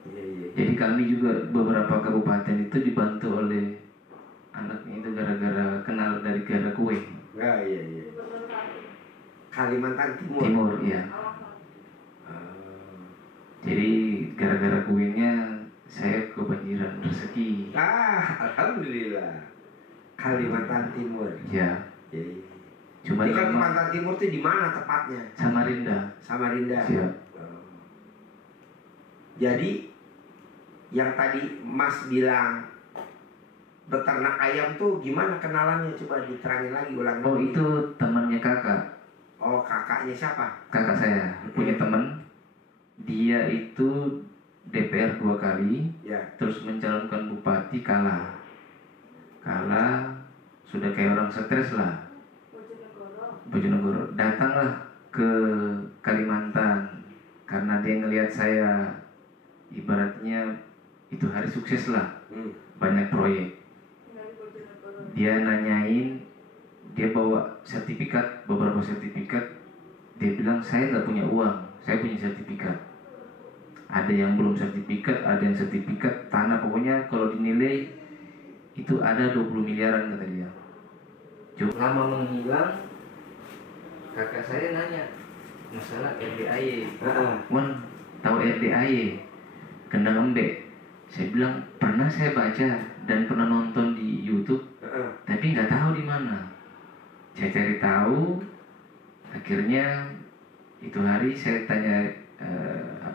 Iya iya. Jadi kami juga beberapa kabupaten itu dibantu oleh anaknya itu gara-gara kenal dari gara kue. Enggak iya iya. Gubernur Kaltim. Kalimantan Timur. Timur, ya. Jadi gara-gara kuenya saya kebanjiran rezeki. Alhamdulillah. Kalimantan Timur. Ya. Iya, iya. Cuma Di memang Kalimantan Timur tuh di mana tepatnya? Samarinda. Samarinda. Siap. Oh. Jadi yang tadi Mas bilang beternak ayam tuh gimana kenalannya? Coba diterangin lagi ulang Oh, lagi. itu temannya kakak. Oh, kakaknya siapa? Kakak saya punya teman. Dia itu DPR 2 kali, Ya. terus mencalonkan bupati, kalah. Sudah kayak orang stres lah. Bojonegoro. Bojonegoro. Datanglah ke Kalimantan karena dia ngelihat saya ibaratnya itu hari sukses lah, banyak proyek. Tinggal di Bojonegoro. Dia nanyain, dia bawa sertifikat, beberapa sertifikat. Dia bilang saya nggak punya uang, saya punya sertifikat. Ada yang belum sertifikat, ada yang sertifikat tanah, pokoknya kalau dinilai itu ada 20 miliaran kata dia. Cukup lama menghilang, kakak saya nanya masalah RDAY. Wan, tahu RDAY? Kendang Embek. Saya bilang pernah saya baca dan pernah nonton di YouTube, tapi nggak tahu di mana. Saya cari tahu, akhirnya itu hari saya tanya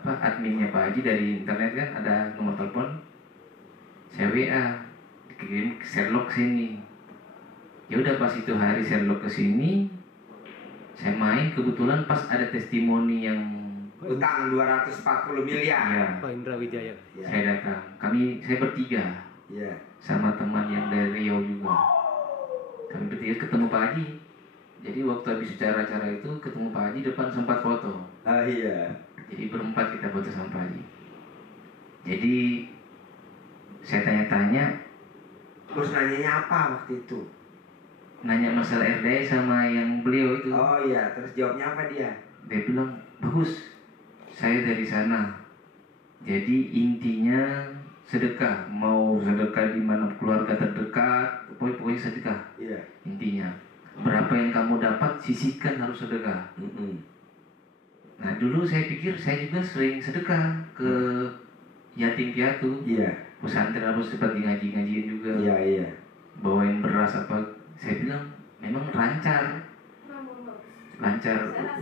adminnya Pak Haji dari internet kan, ada nomor telepon. Saya WA, dikirim ke Sherlock sini. Ya udah, pas itu hari Sherlock ke sini, saya main, kebetulan pas ada testimoni yang Utang 240 miliar. ya, Pak Indra Wijaya. Ya. saya datang. Saya bertiga Ya. sama teman yang dari Riau juga. Kami bertiga ketemu Pak Haji. Jadi waktu habis acara itu ketemu Pak Haji depan, sempat foto. Ah iya. Jadi berempat kita foto sama Pak Haji. Jadi saya tanya-tanya, Terus nanyanya apa waktu itu? nanya masalah RDAY sama yang beliau itu. Oh iya, terus jawabnya apa dia? Dia bilang, bagus, saya dari sana. Jadi intinya sedekah, mau sedekah di mana keluarga terdekat, pokoknya sedekah. Iya. Intinya, berapa yang kamu dapat sisihkan, harus sedekah. Nah dulu saya pikir saya juga sering sedekah ke yatim piatu, Iya. pesantren harus seperti ngaji-ngajiin juga, Iya iya. bawain beras apa. Saya bilang memang lancar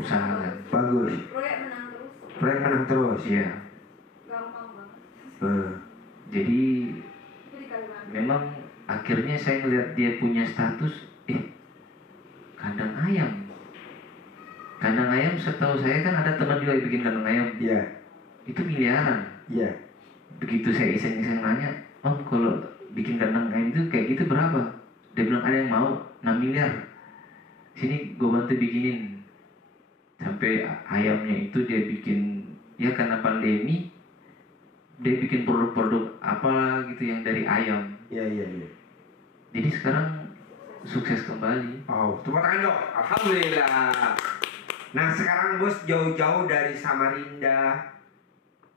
usaha kan. Bagus. Proyek menang terus. Proyek menang terus. Iya. Gampang banget. Jadi Itu di Kalimantan. memang akhirnya saya ngeliat dia punya status, kandang ayam. Kandang ayam setahu saya kan ada teman juga yang bikin kandang ayam. Iya. Itu miliaran. Iya. Begitu saya iseng-iseng nanya, Om kalau bikin kandang ayam itu kayak gitu berapa? Dia bilang ada yang mau 6 miliar. Sini gue bantu bikinin. Sampai ayamnya itu dia bikin, ya karena pandemi dia bikin produk-produk apa gitu yang dari ayam. Iya. Jadi sekarang sukses kembali. Oh, tepuk tangan dong. Alhamdulillah. Nah sekarang bos jauh-jauh dari Samarinda,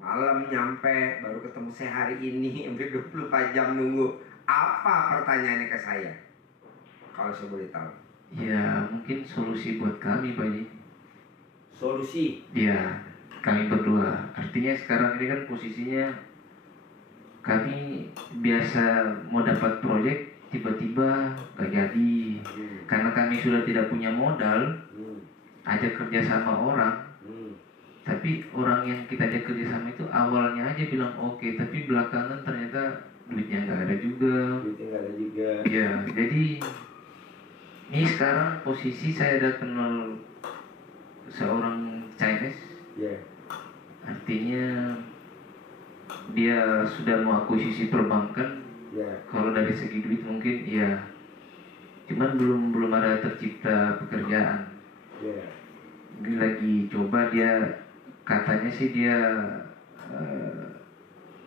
malam nyampe, baru ketemu saya hari ini, hampir 24 jam nunggu. Apa pertanyaannya ke saya? Kalau saya boleh tahu. Ya mungkin solusi buat kami Pak Haji. Solusi? Ya kami berdua. Artinya sekarang ini kan posisinya kami biasa mau dapat proyek tiba-tiba gak jadi. Karena kami sudah tidak punya modal, ajak kerja sama orang. Tapi orang yang kita ajak kerja sama itu awalnya aja bilang oke, tapi belakangan ternyata duitnya nggak ada juga. Ya, jadi ini sekarang posisi saya ada kenal seorang Chinese. Artinya dia sudah mau akuisisi perbankan. Kalau dari segi duit mungkin ya, cuman belum ada tercipta pekerjaan. Ini lagi coba, dia katanya sih dia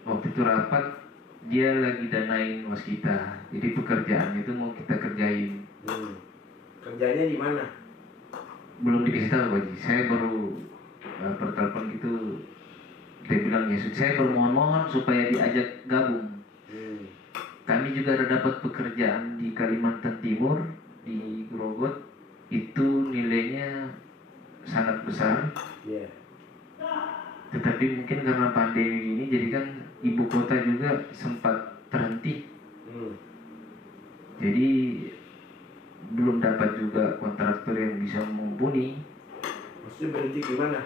waktu itu rapat, dia lagi danain waskita. Jadi pekerjaan itu mau kita kerjain. Kerjanya di mana? Belum dikasih tahu Pak Haji. Saya baru pertelepon gitu. Dia bilang ya saya bermohon-mohon supaya diajak gabung. Kami juga ada dapat pekerjaan di Kalimantan Timur, di Grogot. Itu nilainya sangat besar. Tetapi mungkin karena pandemi ini jadi kan ibu kota juga sempat terhenti. Jadi belum dapat juga kontraktor yang bisa mumpuni. Maksudnya berhenti gimana?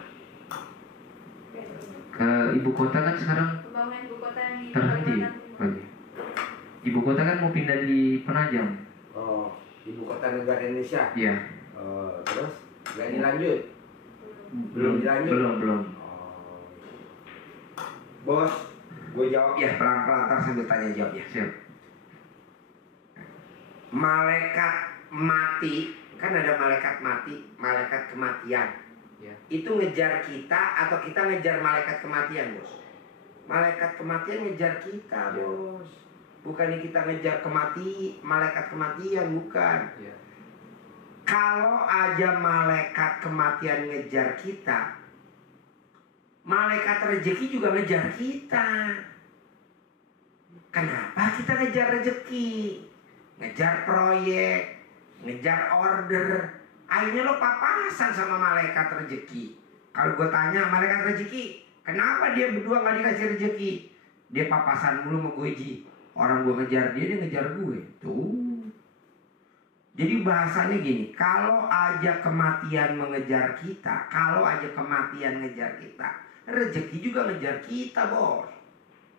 Ke ibu kota kan sekarang Pembangunan ibu kota yang di terhenti Kalimantan Timur. Pak Haji. Ibu kota kan mau pindah di Penajam. Oh, ibu kota negara Indonesia. Iya. Terus nggak dilanjut? Belum dilanjut? Belum. Bos, gue jawab ya pelan-pelan, ntar sambil tanya jawab ya. Siap. Malaikat mati, kan ada malaikat mati, malaikat kematian. Ya. Itu ngejar kita atau kita ngejar malaikat kematian, bos? Malaikat kematian ngejar kita, bos. Bukannya kita ngejar malaikat kematian, bukan. Ya. Kalau aja malaikat kematian ngejar kita, malaikat rezeki juga ngejar kita. Kenapa kita ngejar rezeki? Ngejar proyek, ngejar order. Akhirnya lo papasan sama malaikat rezeki. Kalau gue tanya malaikat rezeki, kenapa dia berdua gak dikasih rezeki? Dia papasan mulu sama gue, Ji. Orang gue ngejar dia ngejar gue. Tuh. Jadi bahasanya gini, kalau aja kematian mengejar kita, kalau aja kematian ngejar kita, rezeki juga ngejar kita, bos.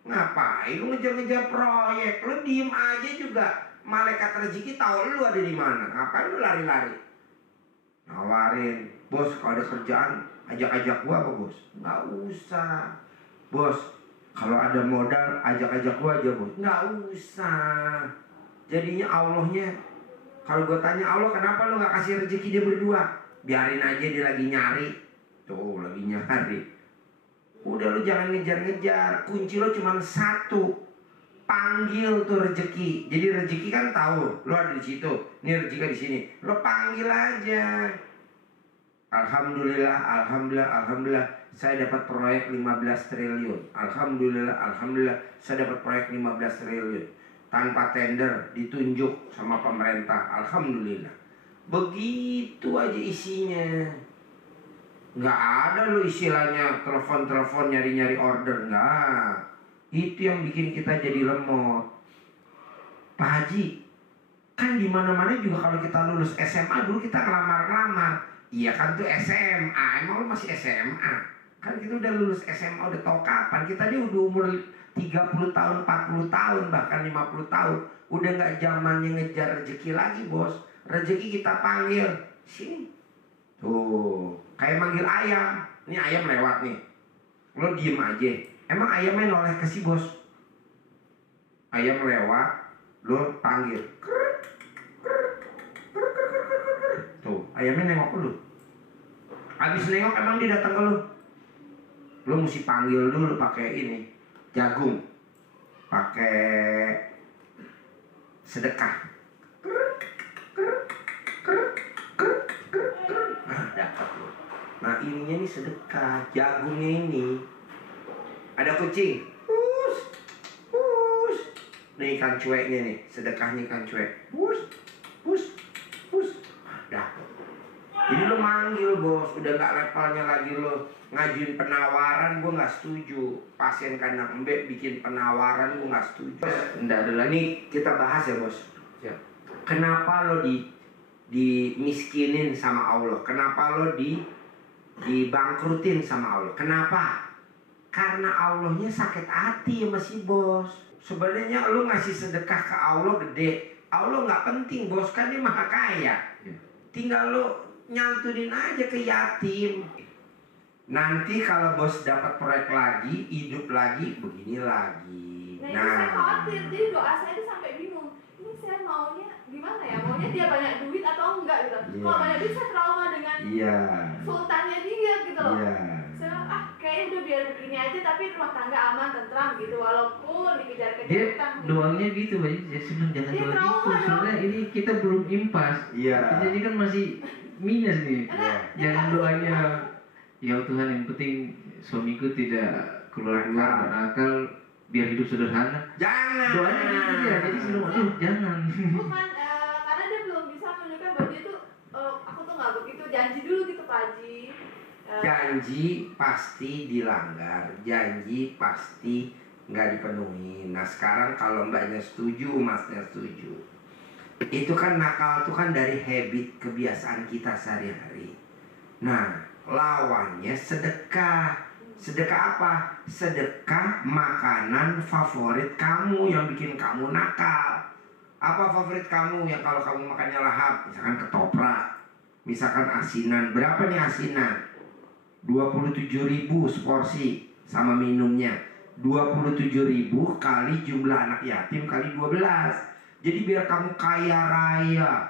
Ngapain lu ngejar-ngejar proyek? Lu diem aja juga. Malaikat rezeki tahu lu ada di mana. Ngapain lu lari-lari? Nawarin, bos kalau ada kerjaan ajak-ajak gua apa bos? Nggak usah. Bos, kalau ada modal ajak-ajak gua aja bos. Nggak usah. Jadinya Allahnya, kalau gue tanya Allah kenapa lu gak kasih rezeki dia berdua? Biarin aja dia lagi nyari. Tuh lagi nyari. Udah lu jangan ngejar-ngejar. Kunci lo cuma satu. Panggil tuh rezeki. Jadi rezeki kan tahu lu ada di situ. Ini rezeki di sini. Lo panggil aja. Alhamdulillah. Saya dapat proyek 15 triliun. Alhamdulillah. Saya dapat proyek 15 triliun. Tanpa tender, ditunjuk sama pemerintah. Alhamdulillah. Begitu aja isinya. Nggak ada lo istilahnya telepon-telepon nyari-nyari order. Nggak. Itu yang bikin kita jadi lemot. Pak Haji, kan di mana-mana juga kalau kita lulus SMA dulu kita ngelamar-ngelamar. Iya kan tuh SMA. Emang lo masih SMA? Kan kita udah lulus SMA, udah tahu kapan. Kita dia udah umur 30 tahun, 40 tahun, bahkan 50 tahun. Udah gak zamannya ngejar rezeki lagi, bos. Rezeki kita panggil. Sini. Tuh. Kayak manggil ayam. Ini ayam lewat nih. Lo diem aja. Emang ayamnya noleh ke si bos? Ayam lewat. Lo panggil. Tuh. Ayamnya nengok lu. Habis nengok emang dia datang ke lu. Lo mesti panggil dulu pakai ini. jagung, pakai sedekah. Nah, dapat lo. Nah, ininya nih sedekah, jagungnya ini. Ada kucing. Nih ikan cueknya nih, sedekahnya ikan cuek. Pus. Dapat. Jadi lo manggil bos, udah nggak levelnya lagi lo ngajuin penawaran, gue nggak setuju. Pasien kandang embek bikin penawaran, gue nggak setuju. Nggak ada lagi. Nih kita bahas ya bos. Siap. Kenapa lo dimiskinin sama Allah? Kenapa lo dibangkrutin sama Allah? Kenapa? Karena Allahnya sakit hati sama si bos. Sebenarnya lo ngasih sedekah ke Allah gede, Allah nggak penting bos, kan dia maha kaya. Tinggal lo nyantunin aja ke yatim. Nanti kalau bos dapat proyek lagi, hidup lagi, begini lagi. Nah, ini saya khawatir, jadi doa saya itu sampai bingung. Ini saya maunya gimana ya? Maunya dia banyak duit atau enggak gitu. Iya. Kalau banyak duit saya trauma dengan Iya. sultannya dia gitu loh. Iya. Saya kayaknya udah biar begini aja, tapi rumah tangga aman, tentram gitu. Walaupun dikejar-kejar Dia utang. doangnya gitu, Pak. Ya sebelum jangan Dia doa gitu. trauma dong. Soalnya ini kita belum impas. Iya. Jadi kan masih minus nih. Iya. Jangan doanya, ya Tuhan yang penting suamiku tidak keluar-keluar nakal, biar hidup sederhana. Jangan. Doanya gitu ya. Jadi sebelum aduh jangan. Bukan, karena dia belum bisa menunjukkan bahwa dia tuh aku tuh nggak begitu, janji dulu gitu Pak Haji. Janji pasti dilanggar, janji pasti nggak dipenuhi. Nah sekarang kalau mbaknya setuju, masnya setuju, itu kan nakal tuh kan dari habit kebiasaan kita sehari-hari. Nah lawannya sedekah. Sedekah apa? Sedekah makanan favorit kamu yang bikin kamu nakal. Apa favorit kamu yang kalau kamu makannya lahap? Misalkan ketoprak, misalkan asinan. Berapa nih asinan? 27.000 seporsi sama minumnya. 27.000 kali jumlah anak yatim kali 12. Jadi biar kamu kaya raya,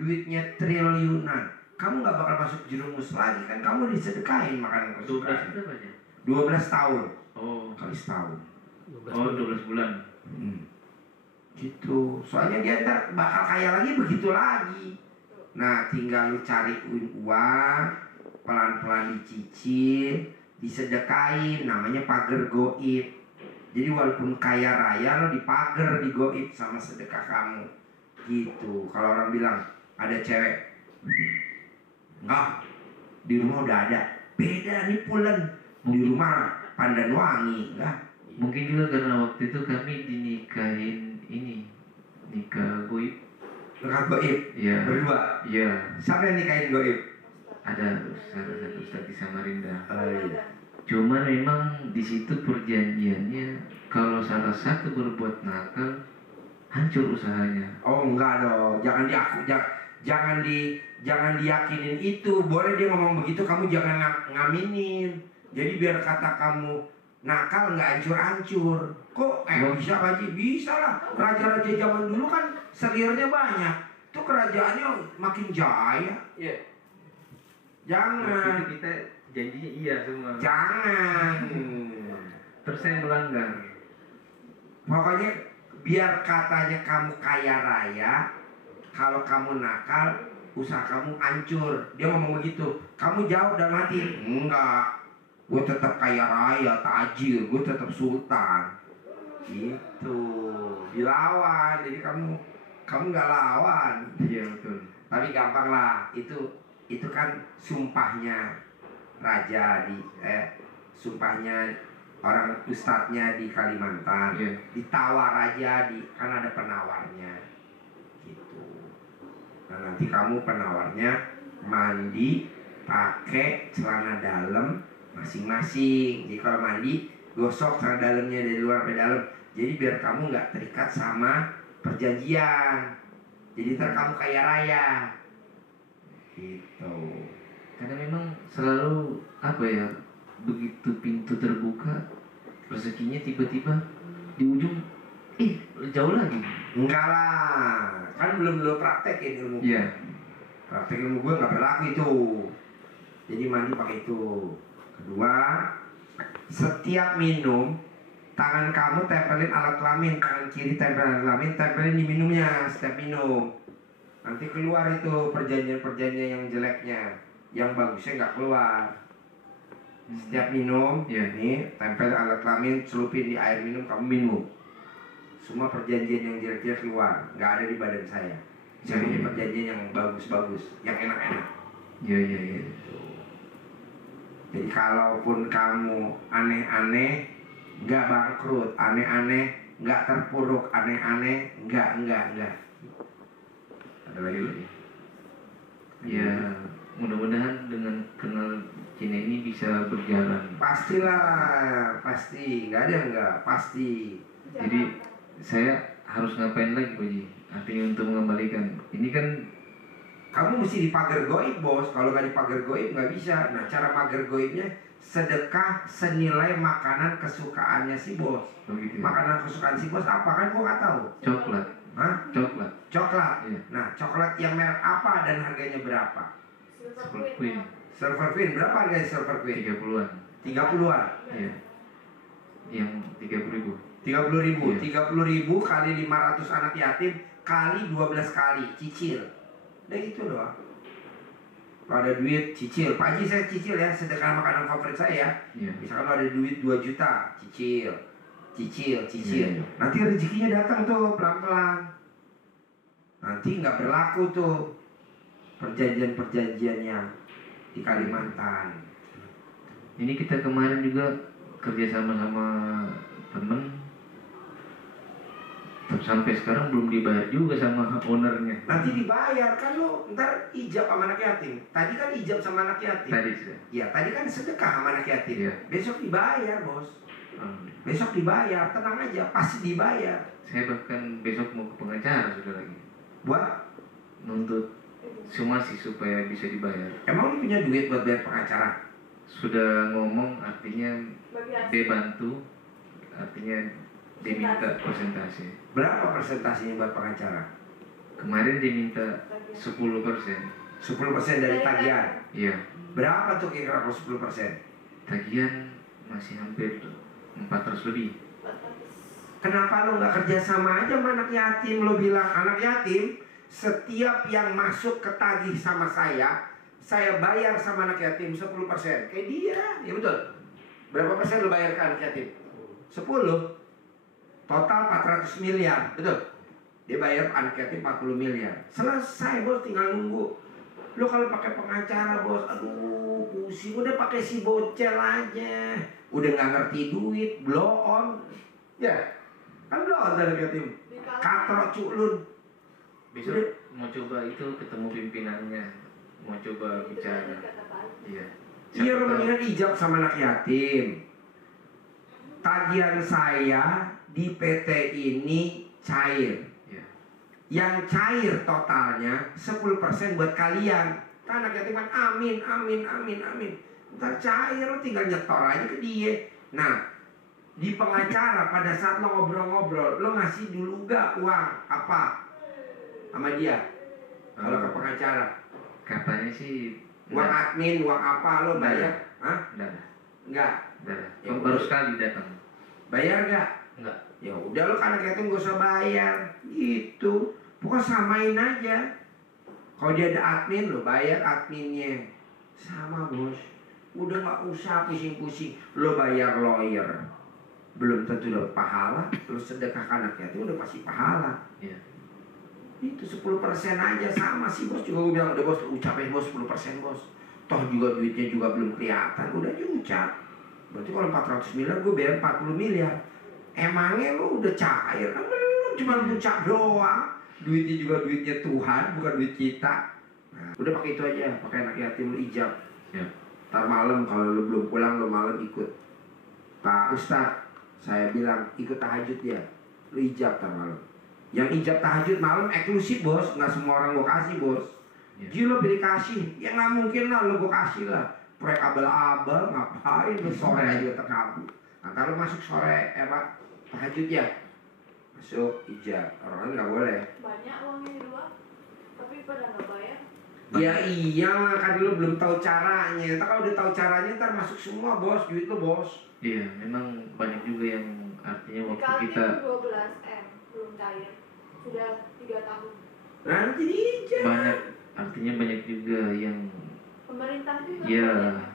duitnya triliunan, kamu nggak bakal masuk jerumus lagi kan, kamu disedekahin makanan 12 kesukaan. berapa aja? 12 tahun Oh. kali setahun. 12 bulan. Gitu. Soalnya dia ntar bakal kaya lagi begitu lagi. Nah tinggal lu cari uang, pelan-pelan dicicil, disedekain, namanya pager goib. Jadi walaupun kaya raya lo dipager, digoib sama sedekah kamu. Gitu. Kalau orang bilang ada cewek, enggak, di rumah udah ada. Beda nih pulen, di rumah pandan wangi, enggak. Mungkin juga karena waktu itu kami dinikahin ini, nikah goib. Nikah goib, Iya. berdua. Iya. Siapa yang nikahin goib? Ada salah satu ustadz di Samarinda. Iya. Cuman memang di situ perjanjiannya kalau salah satu berbuat nakal hancur usahanya. Oh enggak dong, jangan diyakinin itu. Boleh dia ngomong begitu, kamu jangan ngaminin. Jadi biar kata kamu nakal nggak hancur-hancur. Kok bisa Pak Haji? Bisa lah. Raja-raja zaman dulu kan selirnya banyak. Itu kerajaannya makin jaya. Iya. Jangan. Waktu itu kita janjinya iya semua. Jangan. Terus saya melanggar. Pokoknya biar katanya kamu kaya raya, kalau kamu nakal, usaha kamu hancur. Dia ngomong begitu. Kamu jawab dan mati. Enggak. Gue tetap kaya raya, tajir, gue tetap sultan. Gitu. Dilawan. Jadi kamu nggak lawan. Iya betul. Tapi gampang lah. Itu kan sumpahnya raja sumpahnya orang ustadznya di Kalimantan. Iya. Ditawar aja kan ada penawarnya gitu. Nah nanti kamu penawarnya mandi pakai celana dalam masing-masing. Jadi kalau mandi gosok celana dalamnya dari luar sampai dalam. Jadi biar kamu nggak terikat sama perjanjian. Jadi ntar kamu kaya raya gitu. Karena memang selalu apa ya, begitu pintu terbuka rezekinya tiba-tiba di ujung jauh lagi. Enggak lah, kan belum lo praktekin ilmu. Iya. Praktek ilmu gue nggak berlaku itu. Jadi mandi pakai itu. Kedua, setiap minum tangan kamu tempelin alat kelamin, tangan kiri tempelin alat kelamin, tempelin di minumnya setiap minum. Nanti keluar itu perjanjian-perjanjian yang jeleknya, yang bagusnya nggak keluar. Setiap minum, ya nih tempel alat kelamin, celupin di air minum, kamu minum. Semua perjanjian yang jelek-jelek keluar, nggak ada di badan saya. Jadi perjanjian yang bagus-bagus, yang enak-enak. Iya. Jadi kalaupun kamu aneh-aneh, nggak bangkrut, aneh-aneh, nggak terpuruk, aneh-aneh, nggak. Ada lagi lu? Ya, mudah-mudahan dengan kenal Cina ini bisa berjalan. Pastilah, pasti, nggak ada yang nggak, pasti. Jadi saya harus ngapain lagi Pak Ji? Artinya untuk mengembalikan. Ini kan Kamu mesti dipagar goib, bos. Kalau nggak dipagar goib nggak bisa. Nah, cara pagar goibnya sedekah senilai makanan kesukaannya si bos. begitu. Makanan kesukaan si bos apa kan gua nggak tahu. Coklat. Hah? Coklat. Coklat. Iya. Nah, coklat yang merek apa dan harganya berapa? Silver Queen. Silver Queen berapa harganya Silver Queen? 30-an. 30-an. Iya. Yang 30.000. 30.000. Iya. 30.000 kali 500 anak yatim kali 12 kali cicil. Udah gitu doang. Kalau ada duit cicil, Pak Haji saya cicil ya, sedekah makanan favorit saya. Iya. Misalkan kalau ada duit 2 juta, cicil. Iya. Nanti rezekinya datang tuh pelan-pelan. Nanti nggak berlaku tuh perjanjian-perjanjiannya di Kalimantan. Ini kita kemarin juga kerja sama temen, sampai sekarang belum dibayar juga sama ownernya. Nanti dibayar kan lo, ntar ijab sama anak yatim. Tadi kan ijab sama anak yatim. Tadi sudah. Ya tadi kan sedekah sama anak yatim. Iya. Besok dibayar bos. Besok dibayar, tenang aja, pasti dibayar. Saya bahkan besok mau ke pengacara sudah lagi. Buat Nuntut somasi supaya bisa dibayar. emang lu punya duit buat bayar pengacara? Sudah ngomong artinya dia bantu, artinya dia minta persentase. Berapa persentasinya buat pengacara? Kemarin dia minta 10%. 10% dari tagihan. Iya. Berapa tuh kira-kira 10%? Tagihan masih hampir 400 lebih. Kenapa lo nggak kerja sama aja sama anak yatim? Lo bilang anak yatim, setiap yang masuk ke tagih sama saya bayar sama anak yatim 10%. Kayak dia, ya betul. Berapa persen lo bayar ke anak yatim? 10. Total 400 miliar, betul. Dia bayar anak yatim 40 miliar. Selesai bos, tinggal nunggu. Lo kalau pakai pengacara bos, aduh pusing. Udah pakai si bocel aja. Udah nggak ngerti duit, blow on. Ya, kan blow on dari yatim. Katro culun. Besok mau coba itu ketemu pimpinannya, mau coba bicara. Iya. Iya, lo mendingan ijab sama anak yatim. Tagihan saya di PT ini cair. Iya. Yang cair totalnya 10% buat kalian. Kan anak yatim kan amin. Ntar cair, lo tinggal nyetor aja ke dia. Nah, di pengacara pada saat lo ngobrol-ngobrol, lo ngasih dulu gak uang apa sama dia? Kalau ke pengacara, Katanya sih uang admin, uang apa lo bayar? Hah? Enggak. Ya, baru sekali datang. Bayar gak? Enggak. Ya udah lo kan anak yatim gak usah bayar. Gitu. Pokoknya samain aja. Kalau dia ada admin, lo bayar adminnya. Sama bos. Udah gak usah pusing-pusing. Lo bayar lawyer, belum tentu dapat pahala. Lo sedekah anak yatim udah pasti pahala. Iya. Itu 10% aja sama sih bos. Juga gue bilang udah bos, ucapin bos 10% bos. Toh juga duitnya juga belum kelihatan, udah diucap. Berarti kalau 400 miliar gue bayar 40 miliar. Emangnya lo udah cair? Kan belum, cuma ucap doang. Duitnya juga duitnya Tuhan, bukan duit kita. Nah, udah pakai itu aja, pakai anak yatim lo ijab. Ya. Ntar malam kalau lo belum pulang, lo malam ikut Pak Ustadz, saya bilang ikut tahajud ya. Lo ijab ntar malam. Yang ijab tahajud malam eksklusif bos, nggak semua orang gue kasih bos. Ji lo pilih kasih, ya nggak mungkin lah lo gue kasih lah. Proyek abal-abal ngapain lo sore aja terkabul. Nah kalau masuk sore tahajud ya, masuk ijab, orang lain nggak boleh. Banyak uangnya di luar, tapi pada nggak bayar. Ya iyalah kan lo belum tahu caranya. Ntar kalau udah tahu caranya ntar masuk semua bos, duit lo bos. Iya, memang banyak juga yang artinya waktu Dikali kita 12 M belum cair. Sudah 3 tahun. Nanti ijab. banyak, artinya banyak juga yang Pemerintah juga. ya banyak.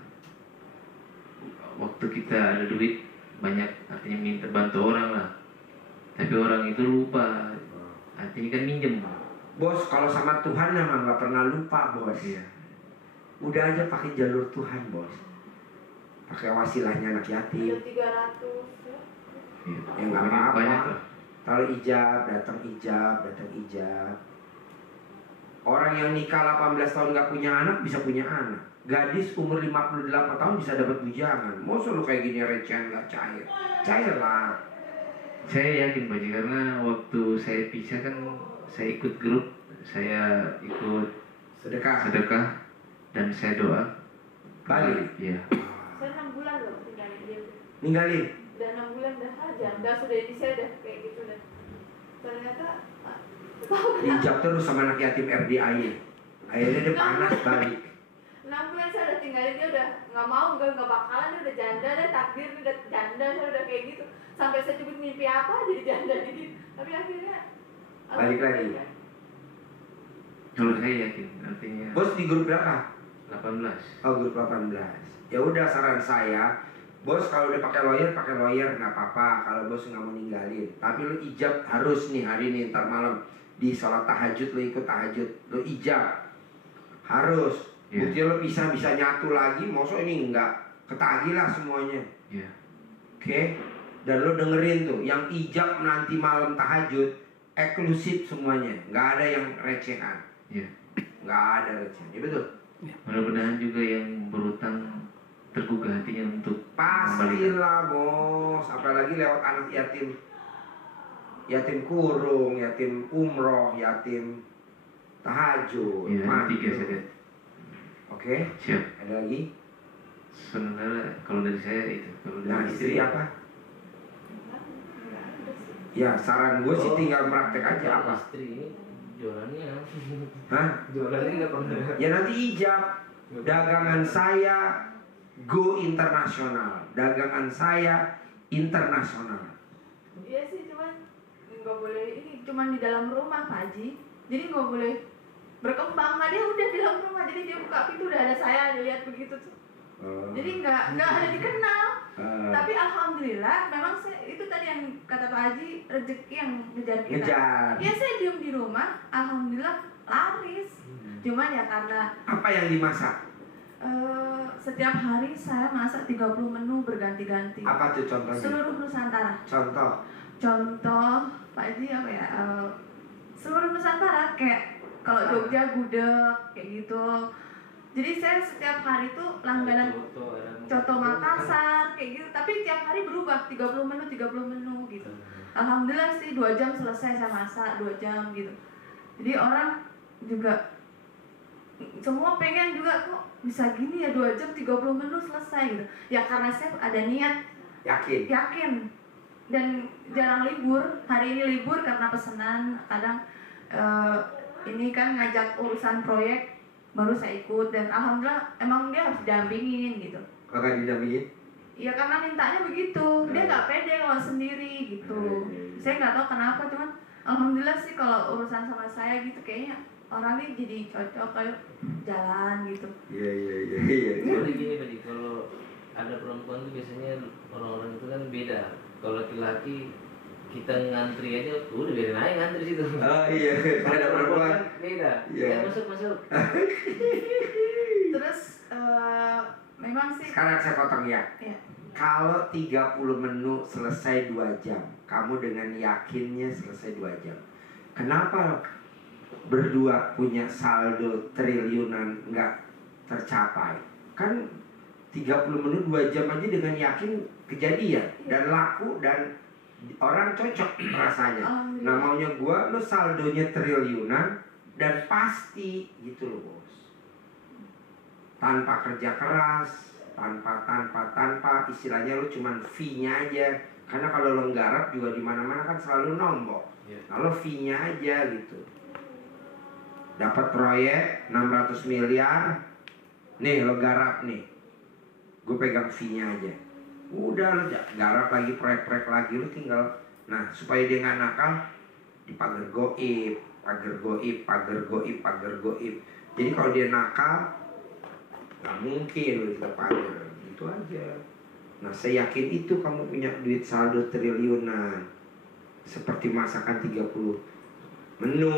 waktu kita ada duit banyak, artinya minta bantu orang lah, tapi orang itu lupa, artinya kan minjem. Bos, kalau sama Tuhan emang nggak pernah lupa, bos. Iya. Udah aja pakai jalur Tuhan, bos. Pakai wasilahnya anak Ada yatim. 300 ya. Iya. Ya nggak Pokoknya apa-apa. banyak lah. Kalau ijab, datang ijab, datang ijab. Orang yang nikah 18 tahun nggak punya anak bisa punya anak. Gadis umur 58 tahun bisa dapat bujangan. Mau lu kayak gini recehan nggak cair? Cair lah. Saya yakin Pak Haji, karena waktu saya pisah kan saya ikut grup, saya ikut Sedekah. sedekah dan saya doa. Balik. Iya. Saya 6 bulan loh tinggalin dia. Ninggalin. Udah 6 bulan dah janda sudah ini saya udah kayak gitu dah. Ternyata Ijab terus sama anak yatim RDI. Akhirnya dia panas balik. 6 bulan saya udah tinggalin dia udah nggak mau nggak bakalan dia udah janda deh takdir dia udah janda saya udah kayak gitu sampai saya coba mimpi apa jadi janda gitu tapi akhirnya Balik lagi. Kalau saya yakin, artinya Bos di grup berapa? 18. Oh, grup 18. Ya udah, saran saya, bos kalau udah pakai lawyer nggak apa-apa. Kalau bos nggak mau ninggalin, tapi lu ijab harus nih hari ini, ntar malam di sholat tahajud lu ikut tahajud, lu ijab harus. Iya. Buktinya lu bisa nyatu lagi, masa ini nggak ketagi lah semuanya. Iya. Oke? Dan lu dengerin tuh, yang ijab nanti malam tahajud eksklusif semuanya, nggak ada yang recehan. Iya. Nggak ada recehan, ya betul. Mudah-mudahan juga yang berutang tergugah hatinya untuk Pastilah bos, apalagi lewat anak yatim, yatim kurung, yatim umroh, yatim tahajud. Iya, Mantap. 3 saja. Oke, Siap. ada lagi? Sementara kalau dari saya itu. Kalau dari Nah, istri apa? Ya, saran gue sih tinggal praktek aja apa? Istri ini jualannya. Hah? Jualannya nggak pernah. Ya nanti ijab. Dagangan saya go internasional. Dagangan saya internasional. iya sih cuman nggak boleh ini cuman di dalam rumah Pak Haji jadi nggak boleh berkembang nah dia udah di dalam rumah jadi dia buka pintu udah ada saya dilihat begitu tuh jadi nggak ada dikenal tapi alhamdulillah memang saya itu tadi yang kata Pak Haji rezeki yang ngejar kita Ngejar. ya saya diem di rumah alhamdulillah laris cuman ya karena Apa yang dimasak? setiap hari saya masak 30 menu berganti-ganti Apa tuh contohnya? seluruh Nusantara Contoh. Pak Haji apa ya seluruh Nusantara kayak kalau Jogja gudeg kayak gitu jadi saya setiap hari tuh langganan coto Makassar kayak gitu tapi tiap hari berubah 30 menu gitu alhamdulillah sih 2 jam selesai saya masak 2 jam gitu jadi orang juga semua pengen juga kok bisa gini ya 2 jam 30 menu selesai gitu ya karena saya ada niat yakin dan jarang libur hari ini libur karena pesanan kadang ini kan ngajak urusan proyek baru saya ikut dan alhamdulillah emang dia harus didampingin gitu Kakak didampingin? ya karena mintanya begitu dia nggak pede kalau sendiri gitu saya nggak tahu kenapa cuman alhamdulillah sih kalau urusan sama saya gitu kayaknya orangnya jadi cocok kayak jalan gitu Iya. Soalnya gini Pak Haji, kalau ada perempuan tuh biasanya orang-orang itu kan beda. Kalau laki-laki kita ngantri aja udah biarin aja ngantri situ. Oh iya, ada perempuan. kan beda. Iya. Ya, masuk. terus memang sih Sekarang saya potong ya. ya. Kalau 30 menu selesai 2 jam, kamu dengan yakinnya selesai 2 jam. Kenapa berdua punya saldo triliunan nggak tercapai? Kan 30 menu 2 jam aja dengan yakin kejadian dan laku dan orang cocok rasanya. Nah maunya gua lu saldonya triliunan dan pasti gitu loh bos. Tanpa kerja keras, tanpa istilahnya lu cuman fee-nya aja. Karena kalau lo nggarap juga di mana-mana kan selalu nombok. Kalau fee-nya aja gitu. Dapat proyek 600 miliar. Nih lo garap nih. Gue pegang fee-nya aja. Udah lo garap lagi, proyek-proyek lagi, lo tinggal. Nah, supaya dia nggak nakal, dipagar goib, pagar goib, pagar goib, pagar goib. Jadi kalau dia nakal, nggak mungkin lo kita pagar, gitu aja. Nah, saya yakin itu kamu punya duit saldo triliunan. Seperti masakan 30 menu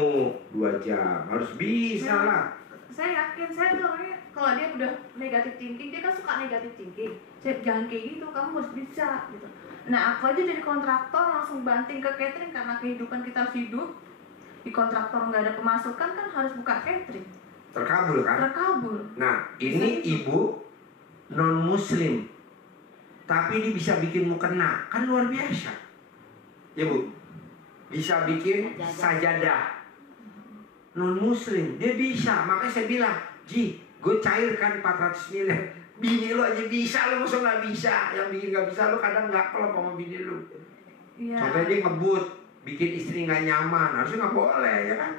2 jam, harus bisa lah. Saya yakin, saya tuh orangnya kalau dia udah negatif thinking, dia kan suka negatif thinking. Saya jangan kayak gitu, kamu harus bisa gitu. Nah, aku aja jadi kontraktor langsung banting ke catering karena kehidupan kita harus hidup. Di kontraktor nggak ada pemasukan kan harus buka catering. Terkabul kan? Terkabul. Nah, ini ibu non muslim, tapi dia bisa bikinmu kena, kan luar biasa. Ya Bu, bisa bikin sajadah. Non muslim, dia bisa. Makanya saya bilang, Ji, gue cairkan 400 miliar. Bini lu aja bisa, lu masa nggak bisa? Yang bikin nggak bisa, lu kadang nggak kalau sama bini lu. Iya. Contohnya dia ngebut, bikin istri nggak nyaman, harusnya nggak boleh ya kan?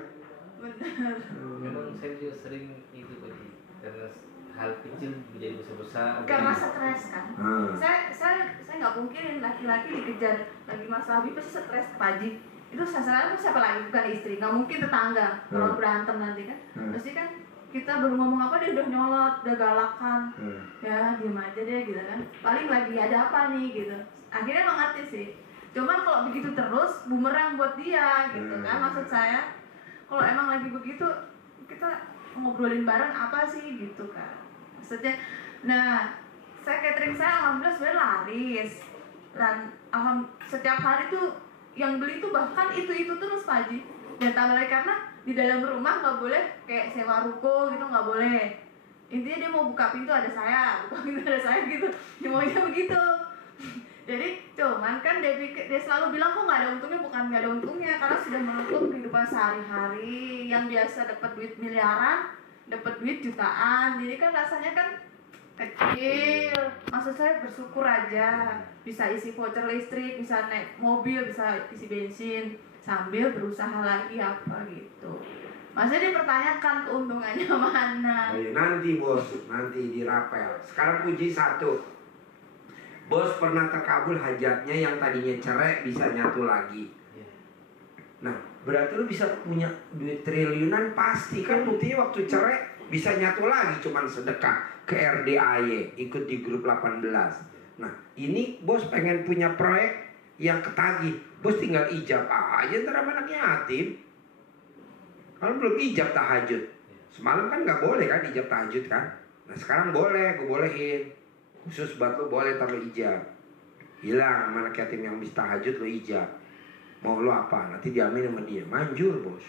Benar. Memang saya juga sering itu tadi karena hal kecil menjadi besar-besar. Karena stres kan. Hmm. Saya nggak mungkinin laki-laki dikejar lagi masalah hobi pasti stres Pak Haji. Itu sasaran siapa lagi, bukan istri, nggak mungkin tetangga kalau berantem nanti kan. Pasti kan kita baru ngomong apa dia udah nyolot, udah galakan. Ya diem aja deh gitu kan. Paling lagi ada apa nih gitu. Akhirnya mengerti sih. Cuman kalau begitu terus bumerang buat dia gitu kan. Maksud saya kalau emang lagi begitu kita ngobrolin bareng apa sih gitu kan. Maksudnya, nah saya catering saya alhamdulillah sebenarnya laris. Dan setiap hari tuh yang beli tuh bahkan itu terus Pak Haji. Dan tambah lagi karena di dalam rumah nggak boleh kayak sewa ruko gitu, nggak boleh. Intinya dia mau buka pintu ada saya, buka pintu ada saya gitu. Dia maunya begitu. Jadi cuman kan dia selalu bilang kok nggak ada untungnya, bukan nggak ada untungnya karena sudah menutup kehidupan sehari-hari yang biasa dapat duit miliaran, dapat duit jutaan. Jadi kan rasanya kan kecil. Maksud saya bersyukur aja bisa isi voucher listrik, bisa naik mobil, bisa isi bensin sambil berusaha lagi apa gitu. Maksudnya dipertanyakan keuntungannya mana? Nanti bos, nanti dirapel. Sekarang puji satu. Bos pernah terkabul hajatnya yang tadinya cerai bisa nyatu lagi. Nah, berarti lu bisa punya duit triliunan pasti kan buktinya waktu cerai bisa nyatu lagi cuman sedekah ke RDAY, ikut di grup 18. Nah, ini bos pengen punya proyek yang ketagih. Bos tinggal ijab aja ntar sama anak yatim. Kalau belum ijab tahajud. Semalam kan nggak boleh kan ijab tahajud kan. Nah sekarang boleh, gue bolehin. Khusus buat lo boleh ntar lo ijab. Hilang sama anak yatim yang bisa tahajud lo ijab. Mau lo apa? Nanti diamin sama dia. Manjur bos.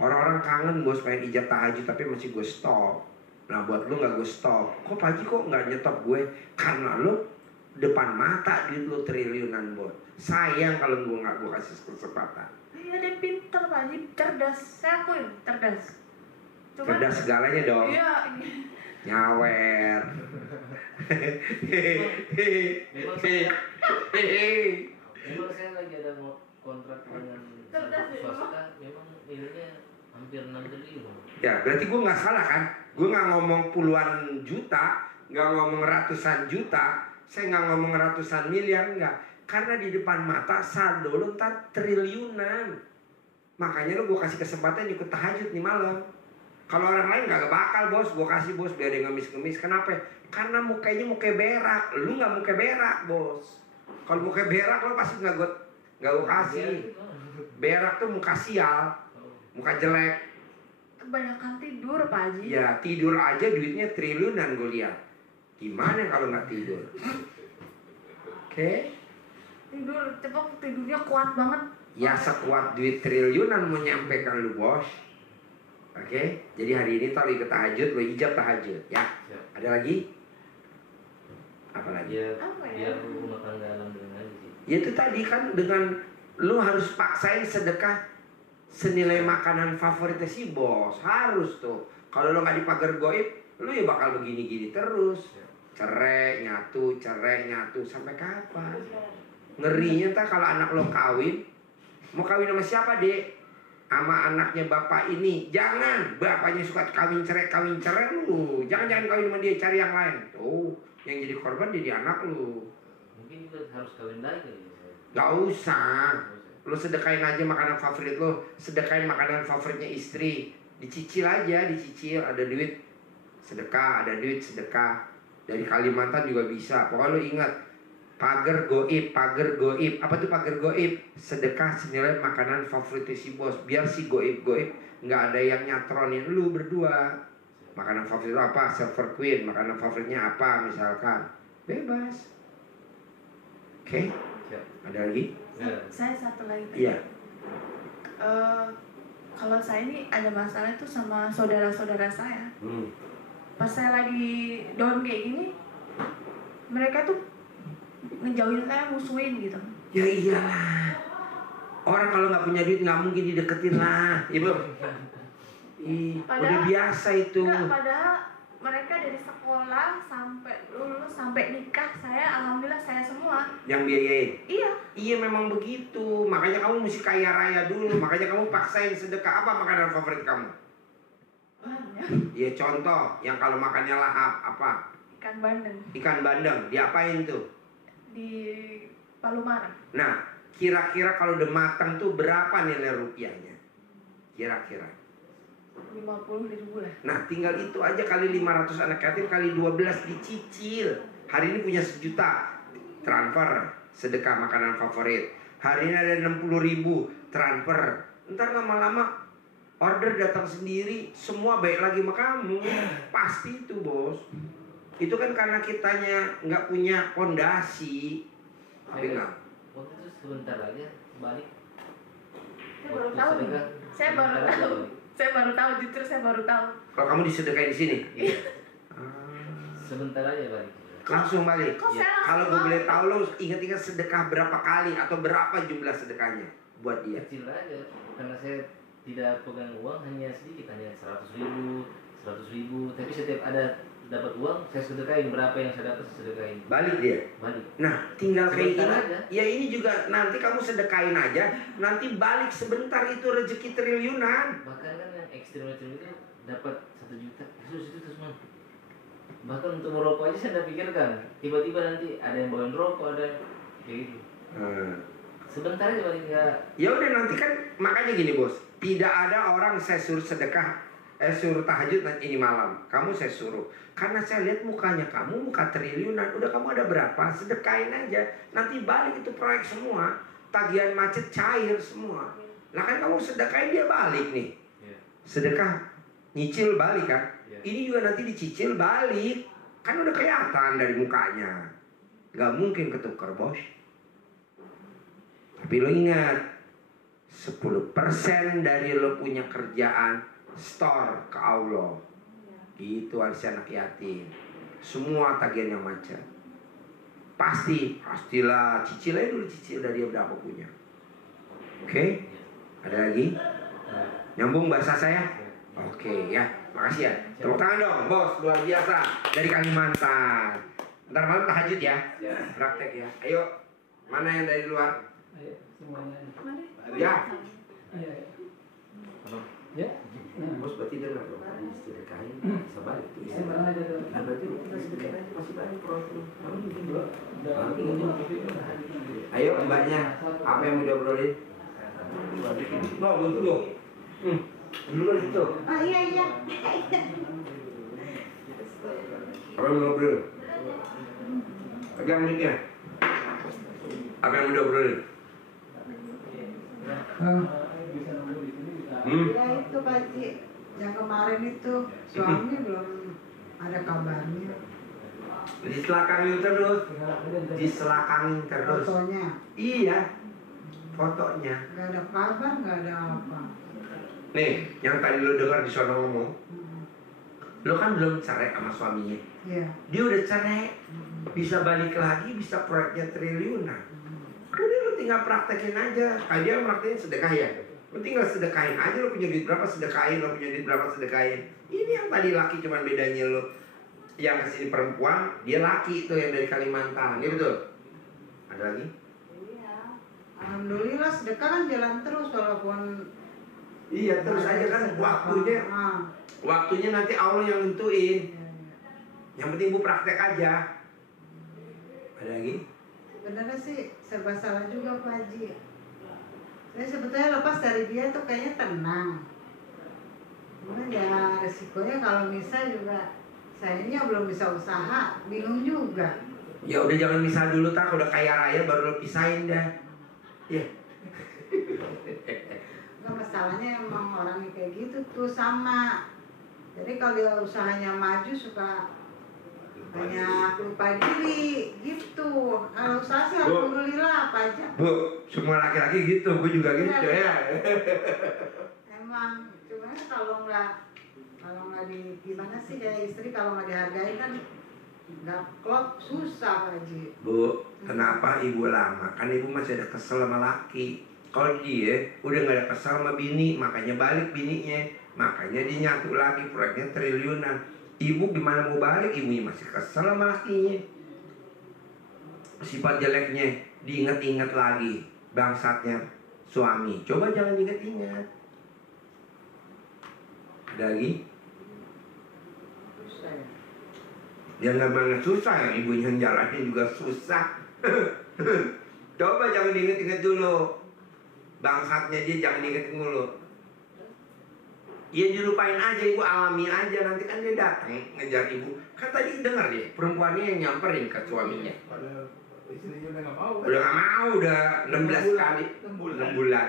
Orang-orang kangen bos pengen ijab tahajud tapi masih gue stop. Nah buat lo nggak gue stop. Kok Pak Haji kok nggak nyetop gue? Karena lo depan mata duit lo triliunan bos. Sayang kalau gue nggak gue kasih kesempatan. Iya dia pinter Pak Haji, cerdas. Saya akuin cerdas. Cuman, cerdas segalanya dong. Iya. Nyawer. Memang saya lagi ada kontrak dengan swasta, memang ininya hampir 6 triliun. Ya berarti gue nggak salah kan? Gue nggak ngomong puluhan juta, nggak ngomong ratusan juta, saya nggak ngomong ratusan miliar, nggak. Karena di depan mata saldo lo ntar triliunan. Makanya lo gue kasih kesempatan ikut tahajud nih malam. Kalau orang lain gak bakal bos, gue kasih bos biar dia ngemis-ngemis. Kenapa? Karena mukanya muka berak, lu nggak muka berak bos. Kalau muka berak lo pasti nggak gue kasih. Berak tuh muka sial, muka jelek. Kebanyakan tidur Pak Haji. Ya tidur aja duitnya triliunan gue lihat. Gimana kalau nggak tidur? Oke? Tidur, cepet tidurnya kuat banget. Ya sekuat duit triliunan menyampaikan lu bos. Oke, jadi hari ini tadi ke tahajud, lo ijab tahajud, ya. Ada lagi? Apa lagi? Ya, Apa ya? biar rumah tangga alhamdulillah sih. Ya itu tadi kan dengan lu harus paksain sedekah senilai makanan favoritnya si bos, harus tuh. Kalau lo nggak dipagar goib, lu ya bakal begini-gini terus. Cerai nyatu sampai kapan? Ngerinya tak kalau anak lo kawin, mau kawin sama siapa dek? sama anaknya bapak ini. Jangan, bapaknya suka kawin cerai lu. Jangan kawin sama dia, cari yang lain. Tuh, yang jadi korban jadi anak lu. Mungkin juga harus kawin lagi kali ya. Gak usah. Lu sedekain aja makanan favorit lu. Sedekain makanan favoritnya istri. Dicicil aja, dicicil. Ada duit sedekah, ada duit sedekah. Dari Kalimantan juga bisa. Pokoknya lu ingat, pagar goib. Apa tuh pagar goib? Sedekah senilai makanan favoritnya si bos. Biar si goib nggak ada yang nyatronin lu berdua. Makanan favorit lu apa? Silver Queen. Makanan favoritnya apa misalkan. Bebas. Oke? Siap. Ada lagi? Saya satu lagi. Iya. Kalau saya ini ada masalah itu sama saudara-saudara saya. Pas saya lagi down kayak gini, mereka tuh ngejauhin saya, musuhin gitu. Ya iyalah. Orang kalau nggak punya duit nggak mungkin dideketin lah, ibu. Udah Padahal- biasa itu. Enggak, padahal mereka dari sekolah sampai lulus sampai nikah saya alhamdulillah saya semua. Yang biayain. Iya. Iya memang begitu. Makanya kamu mesti kaya raya dulu. Makanya kamu paksain sedekah. Apa makanan favorit kamu? Banyak. Ya contoh, yang kalau makannya lahap apa? Ikan bandeng Ikan bandeng. Diapain tuh? di Palomar. Nah, kira-kira kalau udah matang tuh berapa nilai rupiahnya? Kira-kira. 50.000 lah. Nah, tinggal itu aja kali 500 anak yatim kali 12 dicicil. Hari ini punya 1 juta, transfer sedekah makanan favorit. Hari ini ada 60.000, transfer. Ntar lama-lama order datang sendiri, semua baik lagi sama kamu. Pasti itu, bos. Itu kan karena kitanya nggak punya fondasi. Tapi nggak. Waktu itu sebentar aja balik. Saya baru Waktu tahu. sedekah, Saya baru sebentar aja tahu. balik. Saya baru tahu, jujur saya baru tahu. Kalau kamu disedekain di sini, Sebentar aja balik. langsung balik. Kok saya langsung Kalau gue tahu? boleh tahu, lo ingat-ingat sedekah berapa kali atau berapa jumlah sedekahnya buat dia? Kecil aja, karena saya tidak pegang uang, hanya sedikit, hanya 100.000, 100.000. Tapi setiap ada dapat uang, saya sedekahin. Berapa yang saya dapat, saya sedekahin. Balik dia. Balik. Nah, tinggal kayak Sebentar gini. aja. Ya ini juga nanti kamu sedekain aja, nanti balik sebentar itu rezeki triliunan. Bahkan kan yang ekstrim-ekstrim itu dapat 1 juta, itu semua. Bahkan untuk merokok aja saya tidak pikirkan. Tiba-tiba nanti ada yang bawain rokok, ada kayak gitu. Sebentar aja balik ya. Ya udah nanti kan makanya gini bos, tidak ada orang saya suruh sedekah, suruh tahajud ini malam. Kamu saya suruh, karena saya lihat mukanya kamu muka triliunan. Udah kamu ada berapa? Sedekahin aja. Nanti balik itu proyek semua, tagihan macet cair semua. Lah kan kamu sedekahin dia balik nih. Iya. Sedekah nyicil balik kan? Iya. Ini juga nanti dicicil balik. Kan udah kelihatan dari mukanya. Gak mungkin ketukar bos. Tapi lo ingat, 10% dari lo punya kerjaan store ke Allah. Gitu harus anak yatim. Semua tagihannya macet. Pastilah cicil aja dulu, cicil dari dia berapa punya. Oke? Ada lagi? Nyambung bahasa saya? Oke ya, makasih ya. Tepuk tangan dong, bos, luar biasa dari Kalimantan. Ntar malam tahajud ya, praktek ya. Ayo, mana yang dari luar? Ayo semuanya. Ya, Ayo. Halo. Ya. bos berarti dengar dong. Tadi sedekahin bisa balik tuh. Saya barang aja tuh. Nah, berarti lu tinggal sedekahin aja masih balik proses. Kamu bikin dulu. Udah. Ayo mbaknya, apa yang mau diobrolin? No, betul dong. Dulu di situ. Oh iya. Apa yang mau diobrolin? Pegang mic-nya. Apa yang mau diobrolin? Bisa nunggu di sini bisa. Ya itu Pak Ci, yang kemarin itu suami belum ada kabarnya. Diselakangin terus. Diselakangin terus. Fotonya Iya. Fotonya. nggak ada kabar, nggak ada apa. Nih, yang tadi lo dengar di sono ngomong. Lo kan belum cerai sama suaminya. Iya. Dia udah cerai. Bisa balik lagi, bisa proyeknya triliunan. Udah lo tinggal praktekin aja. Kayak dia praktekin sedekah ya. Lo tinggal sedekahin aja, lo punya duit berapa sedekahin, lo punya duit berapa sedekahin. Ini yang tadi laki cuman bedanya lo yang kesini perempuan, dia laki itu yang dari Kalimantan. Iya betul? Ada lagi? Alhamdulillah sedekah kan jalan terus walaupun Iya, terus aja kan waktunya nanti Allah yang nentuin. Yang penting ibu praktek aja. Ada lagi? Sebenarnya sih serba salah juga Pak Haji. Saya sebetulnya lepas dari dia tuh kayaknya tenang. Cuman ya resikonya kalau misal juga sayanya belum bisa usaha, bingung juga. Ya udah jangan misah dulu, tak udah kaya raya baru lo pisahin dah. Iya. Enggak, masalahnya emang orangnya kayak gitu tuh sama. Jadi kalau dia usahanya maju suka banyak lupa diri gitu. Kalau usaha sih alhamdulillah apa aja. Bu, semua laki-laki gitu, gue juga gitu ya. Emang, cuma kalau nggak di gimana sih kayak istri kalau nggak dihargai kan nggak klop, susah Pak Haji. Bu, kenapa ibu lama? Kan ibu masih ada kesel sama laki. Kalau dia udah nggak ada kesel sama bini, makanya balik bininya, makanya dia nyatu lagi, proyeknya triliunan. Ibu gimana mau balik? Ibunya masih kesel sama lakinya. Sifat jeleknya diingat-ingat lagi, bangsatnya suami. Coba jangan diingat-ingat. Ada lagi? Susah ya. Ya nggak banget susah, yang ibunya yang jalanin juga susah. Coba jangan diinget-inget dulu. Bangsatnya dia jangan diinget dulu. Ya dilupain aja, ibu alami aja, nanti kan dia datang ngejar ibu. Kan tadi dengar dia, perempuannya yang nyamperin ke suaminya. Padahal istrinya udah nggak mau. Udah gak mau, udah 16 kali. 6 bulan.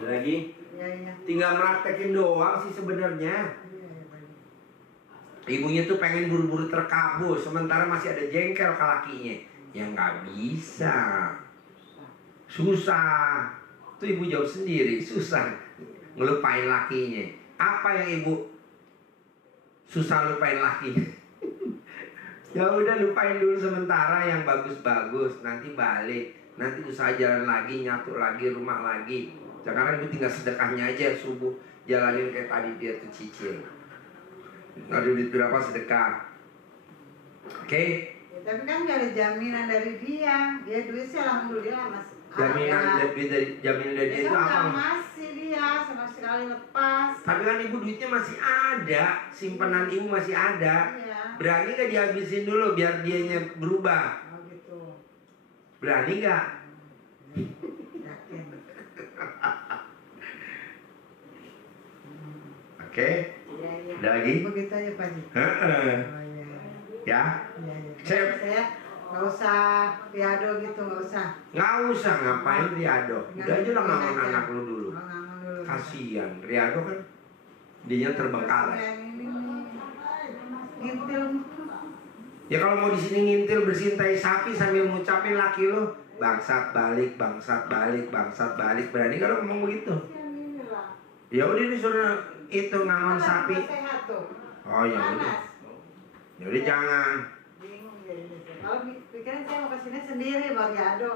Ada lagi? Iya. Tinggal praktekin doang sih sebenarnya. Ibunya tuh pengen buru-buru terkabul, sementara masih ada jengkel ke lakinya. Ya nggak bisa. Susah. Tuh ibu jawab sendiri, susah ngelupain lakinya. Apa yang ibu susah lupain lakinya? Ya udah lupain dulu sementara yang bagus-bagus, nanti balik, nanti usaha jalan lagi, nyatu lagi, rumah lagi. Sekarang ibu tinggal sedekahnya aja subuh, jalanin kayak tadi dia tuh cicil. Ada duit berapa sedekah? Oke? Ya, tapi kan nggak ada jaminan dari dia. Dia duit sih alhamdulillah mas. Jaminan dari dia itu apa? Masih dia sama sekali lepas. Tapi kan ibu duitnya masih ada, simpanan ibu masih ada. Iya. Berani gak dihabisin dulu biar dianya berubah? Oh gitu. Berani gak? Yakin. Oke? Iya. Ada lagi? Begitu aja Pak Haji. Heeh. Oh iya. Ya? Iya. Saya nggak usah piado gitu, nggak usah. nggak usah ngapain Riado. Udah aja lah ngangon anak lu dulu. Ngangon dulu. Kasian Riado kan dianya terbengkalai. Ngintil. Ya kalau mau di sini ngintil bersihin tai sapi sambil ngucapin laki lu bangsat balik, bangsat balik, bangsat balik. Berani kalau ngomong begitu? Ya udah disuruh itu ngangon sapi. Sehat tuh. Oh ya udah. Ya udah jangan. Bingung jadi. Kalau pikiran saya mau kesini sendiri baru jado.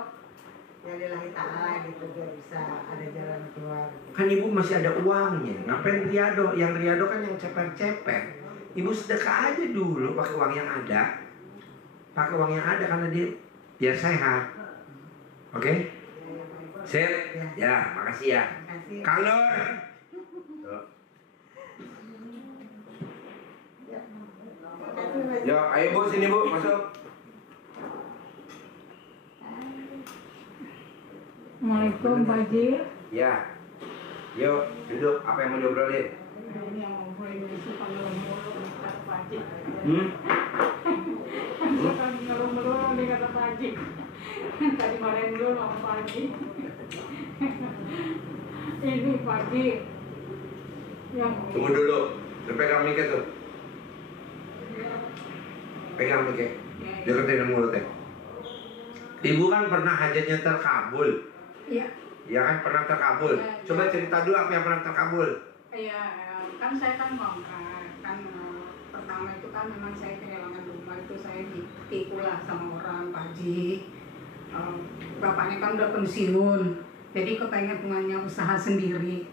Ya lillahi ta'ala gitu biar bisa ada jalan keluar. Kan ibu masih ada uangnya. Ngapain Riado? Yang Riado kan yang ceper-ceper. Ibu sedekah aja dulu pakai uang yang ada. Pakai uang yang ada karena dia biar sehat. Oke? Sip? Ya, makasih ya. Makasih. Kang Nur. Yo, ayo Bu, sini Bu, masuk. Assalamualaikum Pak Haji. Ya. Yuk, duduk. Apa yang mau diobrolin? Ini yang ngobrolin itu kalau mulu kata Pak Haji. Bukan ngeluh-ngeluh nih kata Pak Haji. Tadi marahin dulu sama Pak Haji. Ini Pak Haji yang Tunggu dulu. Lu pegang mic tuh. Pegang mic. Deketin mulutnya. Ibu kan pernah hajatnya terkabul. Iya. Ya kan pernah terkabul. Ya, Coba ya. cerita dulu apa yang pernah terkabul. Iya, kan saya kan ngontrak kan pertama itu kan memang saya kehilangan rumah itu saya ditipu lah sama orang Pak Haji. Bapaknya kan udah pensiun, jadi kepengen punya usaha sendiri.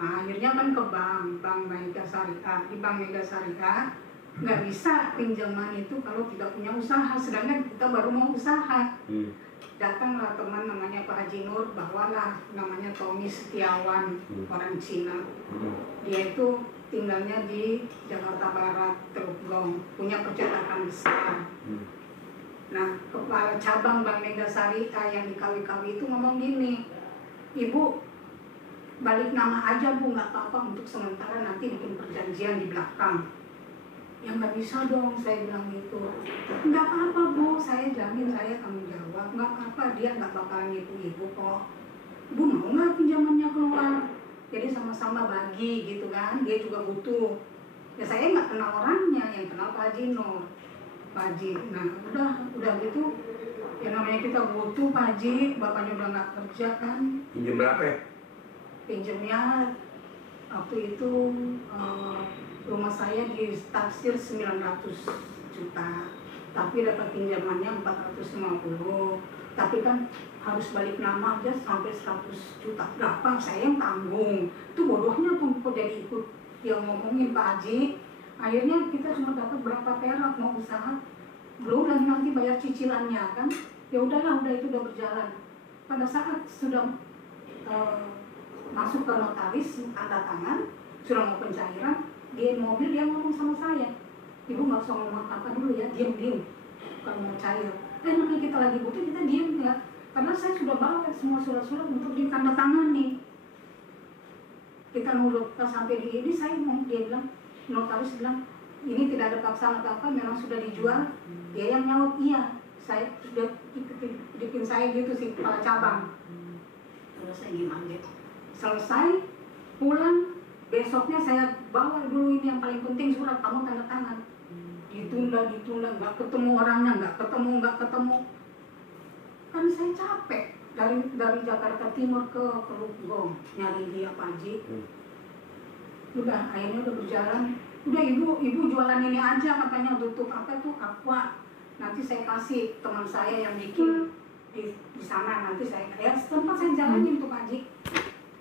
Nah, akhirnya kan ke bank Mega Syariah. Di Bank Mega Syariah nggak bisa pinjaman itu kalau tidak punya usaha, sedangkan kita baru mau usaha. datanglah teman namanya Pak Haji Nur, bawalah namanya Tommy Setiawan, orang Cina. Dia itu tinggalnya di Jakarta Barat, Teluk Gong, punya percetakan besar. Nah, kepala cabang Bank Mega Syariah yang di Kawi-Kawi itu ngomong gini, Ibu balik nama aja Bu, nggak apa-apa, untuk sementara nanti bikin perjanjian di belakang. Ya nggak bisa dong, saya bilang gitu. Nggak apa-apa Bu, saya jamin saya tanggung jawab, nggak apa-apa, dia nggak bakalan ibu kok. Bu mau nggak pinjamannya keluar? Jadi sama-sama bagi gitu kan, dia juga butuh. Ya saya nggak kenal orangnya, yang kenal Pak Haji Nur. Pak Haji, nah udah gitu, ya namanya kita butuh Pak Haji, bapaknya udah nggak kerja kan. Pinjam berapa ya? Pinjamnya waktu itu rumah saya ditaksir 900 juta, tapi dapat pinjamannya 450, tapi kan harus balik nama aja sampai 100 juta. Berapa saya yang tanggung? Itu bodohnya tuh kok jadi ikut yang ngomongin Pak Haji. Akhirnya kita cuma dapat berapa perak, mau usaha belum lagi nanti bayar cicilannya kan. Ya udahlah, udah itu udah berjalan. Pada saat sudah masuk ke notaris, tanda tangan, sudah mau pencairan, dia mobil, dia ngomong sama saya, Ibu nggak usah ngomong apa dulu ya, diem kalau mau cair. Namanya kita lagi butuh, kita diem ya, karena saya sudah bawa semua surat-surat untuk ditandatangani. Kita nurut, pas sampai di ini saya mau, dia bilang, notaris bilang, ini tidak ada paksaan apa-apa, memang sudah dijual. Dia yang nyaut, iya, saya sudah bikin saya gitu sih, kepala cabang. Terus saya gimana gitu. Selesai, pulang, besoknya saya bawa dulu ini yang paling penting, surat kamu tanda tangan. Ditunda, nggak ketemu orangnya, nggak ketemu. Kan saya capek dari Jakarta Timur ke Teluk Gong nyari dia Pak Haji. Udah, akhirnya udah berjalan. Udah ibu jualan ini aja, katanya tutup apa tuh aqua. Nanti saya kasih teman saya yang bikin di sana, nanti saya tempat saya jalanin tuh Pak Haji.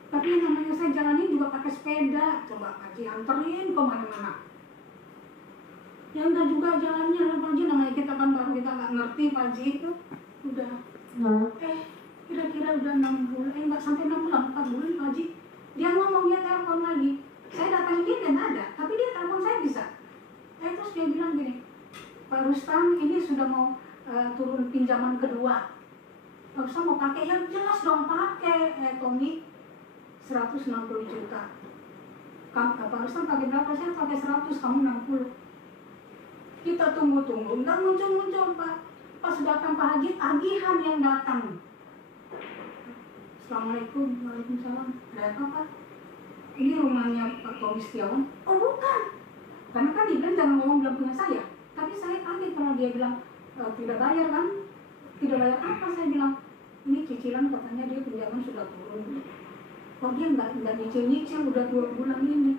Tapi yang namanya saya jalanin juga pakai sepeda, coba Pak Haji anterin kemana-mana. Ya udah juga jalannya Pak Haji, namanya kita kan baru, kita nggak ngerti Pak Haji itu. Udah, kira-kira udah 6 bulan, nggak sampai 6 bulan, 4 bulan Pak Haji. Dia ngomong, dia telepon lagi. Saya datang dia dan ada, tapi dia telepon saya bisa. Terus dia bilang gini, Pak Rustam ini sudah mau turun pinjaman kedua. Pak Rustam mau pakai, ya jelas dong pakai, Tommy. 160 juta. Pak Rustam pakai berapa? Saya pakai 100, kamu 60. Kita tunggu, nggak muncul Pak. Pas datang Pak Haji, tagihan yang datang. Assalamualaikum, waalaikumsalam. Ada apa Pak? Ini rumahnya Pak Tommy Setiawan. Oh bukan, karena kan dia bilang jangan ngomong bilang punya saya. Tapi saya kaget karena dia bilang tidak bayar kan? Tidak bayar apa? Saya bilang ini cicilan, katanya dia pinjaman sudah turun. Kok dia nggak nyicil udah 2 bulan ini.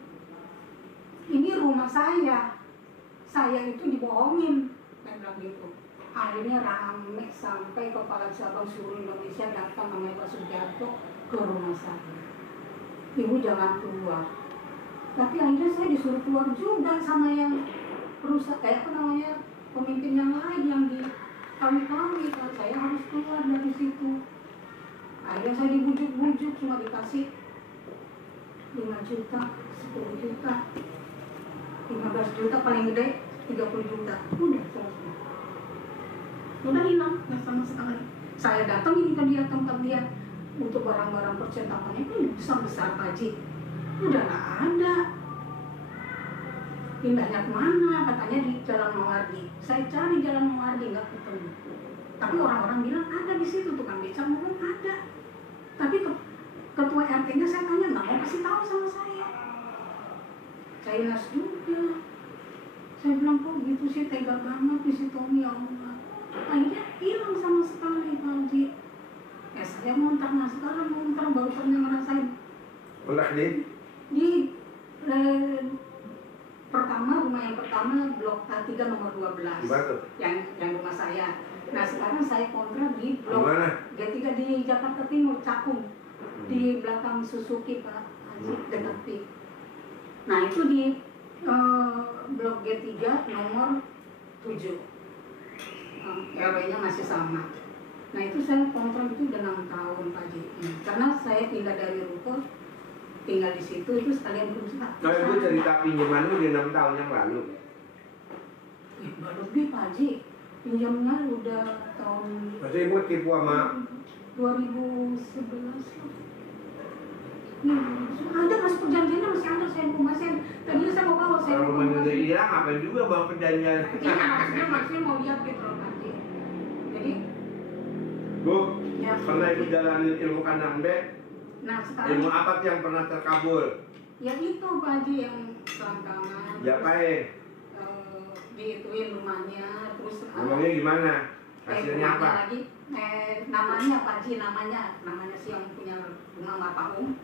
Ini rumah saya itu dibohongin, saya bilang gitu. Akhirnya rame sampai kepala cabang seluruh Indonesia datang namanya Pak Sugiarto ke rumah saya. Ibu jangan keluar. Tapi akhirnya saya disuruh keluar juga sama yang perusahaan, kayak apa namanya, pemimpin yang lain yang di kami-kami. Saya harus keluar dari situ. Akhirnya saya dibujuk-bujuk, cuma dikasih 5 juta, 10 juta, 15 juta, paling gede 30 juta. Udah selesai. Udah hilang, nggak sama sekali. Saya datang ini ke dia, tempat dia, untuk barang-barang percetakannya itu besar-besar Pak Haji. Udah nggak ada. Pindahnya kemana? Katanya di Jalan Mawardi. Saya cari Jalan Mawardi, nggak ketemu. Tapi orang-orang bilang ada di situ, tukang beca ngomong ada. Tapi ketua RT-nya saya tanya, nggak mau kasih tahu sama saya. Cainas juga. Saya bilang kok gitu sih, tega banget di si Tommy, ya Allah. Akhirnya hilang sama sekali Pak Haji. Ya saya muntah, sekarang muntah, baru pernah ngerasain. Ulah Di rumah yang pertama blok A3 nomor 12. Yang rumah saya. Nah sekarang saya kontrak di blok G3 di Jakarta Timur, Cakung. Di belakang Suzuki Pak Haji, dekat PIK. Nah itu di blok G3 nomor 7. RW-nya masih sama. Nah itu saya kontrak itu udah 6 tahun Pak Haji. Karena saya pindah dari ruko, tinggal di situ itu sekalian berusaha. Kalau ibu cerita pinjaman lu di 6 tahun yang lalu. Udah lebih Pak Haji. Pinjamnya udah tahun Maksudnya ibu tipu sama 2011 lah. Ada masih perjanjiannya masih ada, saya informasi. Tadinya saya mau bawa, saya kalau mau rumahnya udah hilang apa juga bawa perjanjian. Iya, maksudnya mau lihat gitu loh Pak Haji. Jadi Bu, ya, pernah ibu jalanin ilmu kandang bek? nah sekarang Ilmu apa tuh yang pernah terkabul? ya itu Pak Haji yang selangkangan. Diapain? Diituin rumahnya, terus Ngomongnya gimana? Hasilnya rumahnya apa? lagi, namanya Pak Haji, namanya si yang punya rumah Mapahum.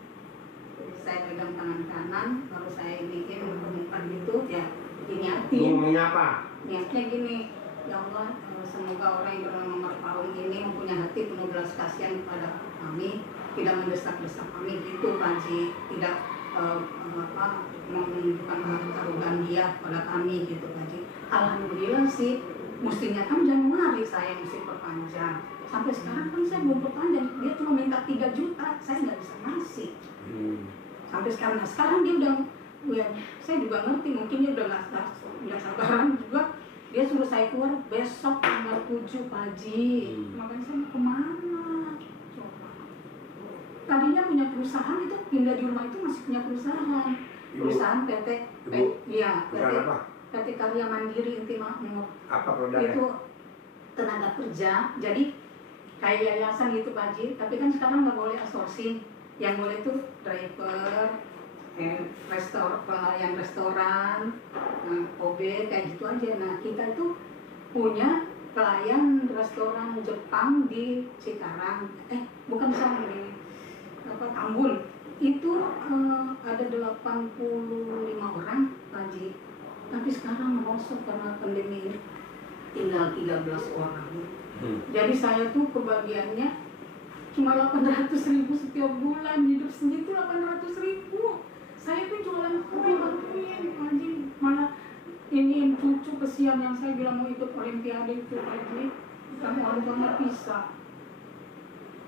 Saya pegang tangan kanan, lalu saya bikin muka gitu, ya diniatin. Ngomongnya apa? Niatnya gini, ya Allah, semoga orang yang bernama Mapahum ini mempunyai hati penuh belas kasihan kepada kami, tidak mendesak-desak kami gitu Pak Haji, tidak menunjukkan arogan dia pada kami gitu Pak Haji. Alhamdulillah sih, mestinya kan Januari saya mesti perpanjang. Sampai sekarang kan saya belum perpanjang, dia cuma minta 3 juta, saya nggak bisa ngasih. Sampai sekarang, nah sekarang dia udah, ya, saya juga ngerti, mungkin dia udah nggak sabaran juga. Dia suruh saya keluar besok tanggal 7 Pak Haji. Makanya saya mau kemana? Coba. Tadinya punya perusahaan itu, pindah di rumah itu masih punya perusahaan. Perusahaan PT, iya, PT Karya Mandiri Inti Makmur. Apa produknya? Itu tenaga kerja, jadi kayak yayasan gitu Pak Haji, tapi kan sekarang nggak boleh outsourcing. Yang boleh tuh driver, pelayan restoran, OB, kayak gitu aja. Nah kita itu punya pelayan restoran Jepang di Cikarang, bukan sana, di Tambun. Itu ada 85 orang Pak Haji, tapi sekarang merosot karena pandemi ini tinggal 13 orang. Jadi saya tuh kebagiannya cuma 800.000 setiap bulan, hidup segitu 800.000. Saya tuh jualan kue bantuin Pak Haji, malah ini cucu kesian yang saya bilang mau ikut olimpiade itu Pak Haji, kamu orang bisa.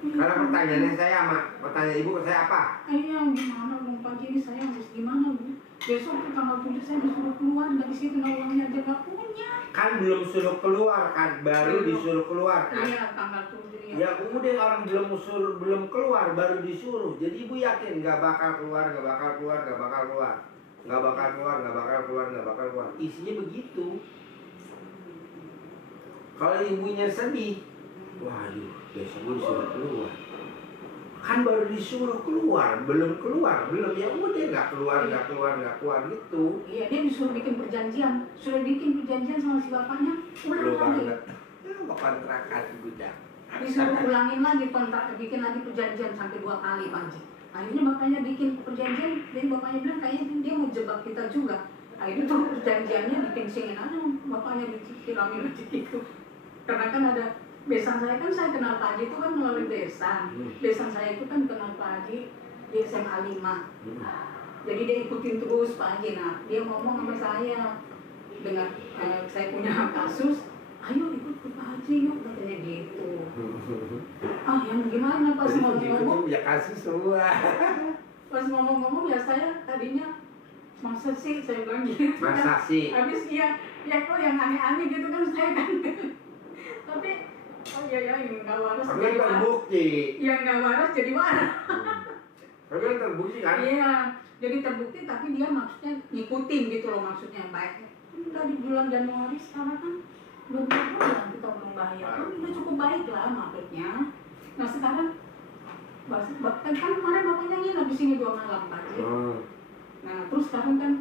Karena pertanyaannya saya sama pertanyaan ibu ke saya apa? Iya gimana dong Pak Haji, ini saya harus gimana Bu? Besok tuh tanggal 7 saya disuruh keluar dari situ, uangnya aja nggak punya. Kan belum suruh keluar kan, baru disuruh keluar kan? Iya tanggal 7 ya. Ya udah orang belum keluar baru disuruh. Jadi ibu yakin nggak bakal keluar, nggak bakal keluar, nggak bakal keluar, nggak bakal keluar, nggak bakal keluar, nggak bakal keluar. Isinya begitu. Kalau ibunya sedih, waduh besok gue disuruh keluar. Kan baru disuruh keluar, belum ya udah nggak keluar gitu. Iya dia disuruh bikin perjanjian, sama si bapaknya, ulang lagi. Kontrakan gudang. Disuruh ulangin lagi kontrak, bikin lagi perjanjian sampai 2 kali Pak Haji. Akhirnya bapaknya bikin perjanjian, dan bapaknya bilang kayaknya dia mau jebak kita juga. Akhirnya tuh perjanjiannya dikencingin aja, bapaknya dikiramin aja gitu. Karena kan ada besan saya kan, saya kenal Pak Haji itu kan melalui besan. Besan saya itu kan kenal Pak Haji di SMA 5. Jadi dia ikutin terus Pak Haji. Nah dia ngomong sama saya dengan saya punya kasus, ayo ikut ke Pak Haji yuk, katanya gitu. Yang gimana pas ngomong-ngomong? Ya kasus semua. Pas ngomong-ngomong ya saya tadinya masa sih saya bilang gitu. Masa sih? Habis ya kok yang aneh-aneh gitu kan saya kan. Tapi yang nggak waras tapi jadi kan terbukti. Yang nggak waras jadi waras. Tapi kan terbukti kan? Iya, jadi terbukti tapi dia maksudnya ngikutin gitu loh, maksudnya baik. Dari bulan Januari sekarang kan udah berapa bulan kita belum bayar, udah cukup baik lah maksudnya. Nah sekarang bahkan kan kemarin bapaknya nginep di sini 2 malam Pak Haji. Nah terus sekarang kan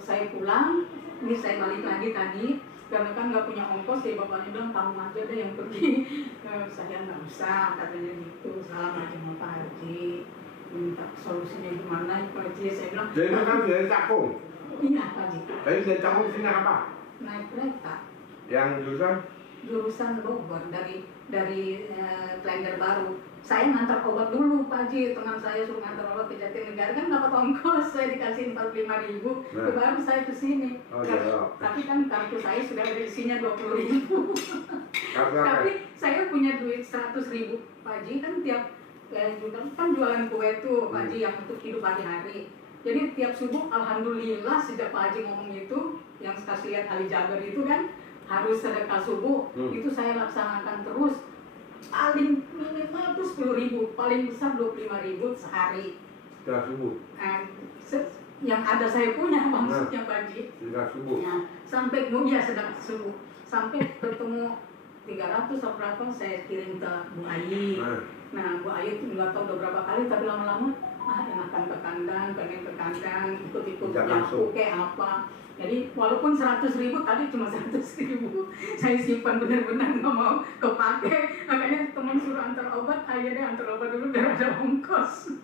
saya pulang, ini saya balik lagi tadi. Karena kan nggak punya ongkos, ya bapaknya bilang kamu aja deh yang pergi. Saya nggak usah, katanya gitu. Salam aja sama Pak Haji, minta solusinya gimana Pak Haji. Saya bilang jadi kan dari Cakung? Iya Pak Haji. Tapi dari Cakung sini apa? Naik kereta. Yang jurusan? jurusan Bogor dari Klender Baru. Saya ngantar obat dulu Pak Haji, teman saya suruh ngantar obat ke Jatinegara kan dapat ongkos, saya dikasih 45.000, baru saya ke sini. Tapi kan kartu saya sudah ada isinya 20.000. Tapi saya punya duit 100.000 Pak Haji, kan tiap juga kan jualan kue tuh Pak Haji yang untuk hidup hari-hari. Jadi tiap subuh alhamdulillah sejak Pak Haji ngomong itu, yang kasih lihat Ali Jaber itu kan harus sedekah subuh, itu saya laksanakan terus. Paling minimal tuh 10.000, paling besar 25.000 sehari. Setelah subuh. Yang ada saya punya maksudnya Pak Haji. Setelah subuh. Ya, sampai sedang subuh, sampai ketemu 300 atau berapa saya kirim ke Bu Ayi. Nah Bu Ayi itu nggak tahu udah berapa kali, tapi lama-lama enakan ke kandang, pengen ke kandang, ikut-ikut nyapu kayak apa. Jadi walaupun 100.000 tadi cuma 100.000, saya simpan benar-benar nggak mau kepake. Makanya teman suruh antar obat, ayo deh antar obat dulu biar ada ongkos.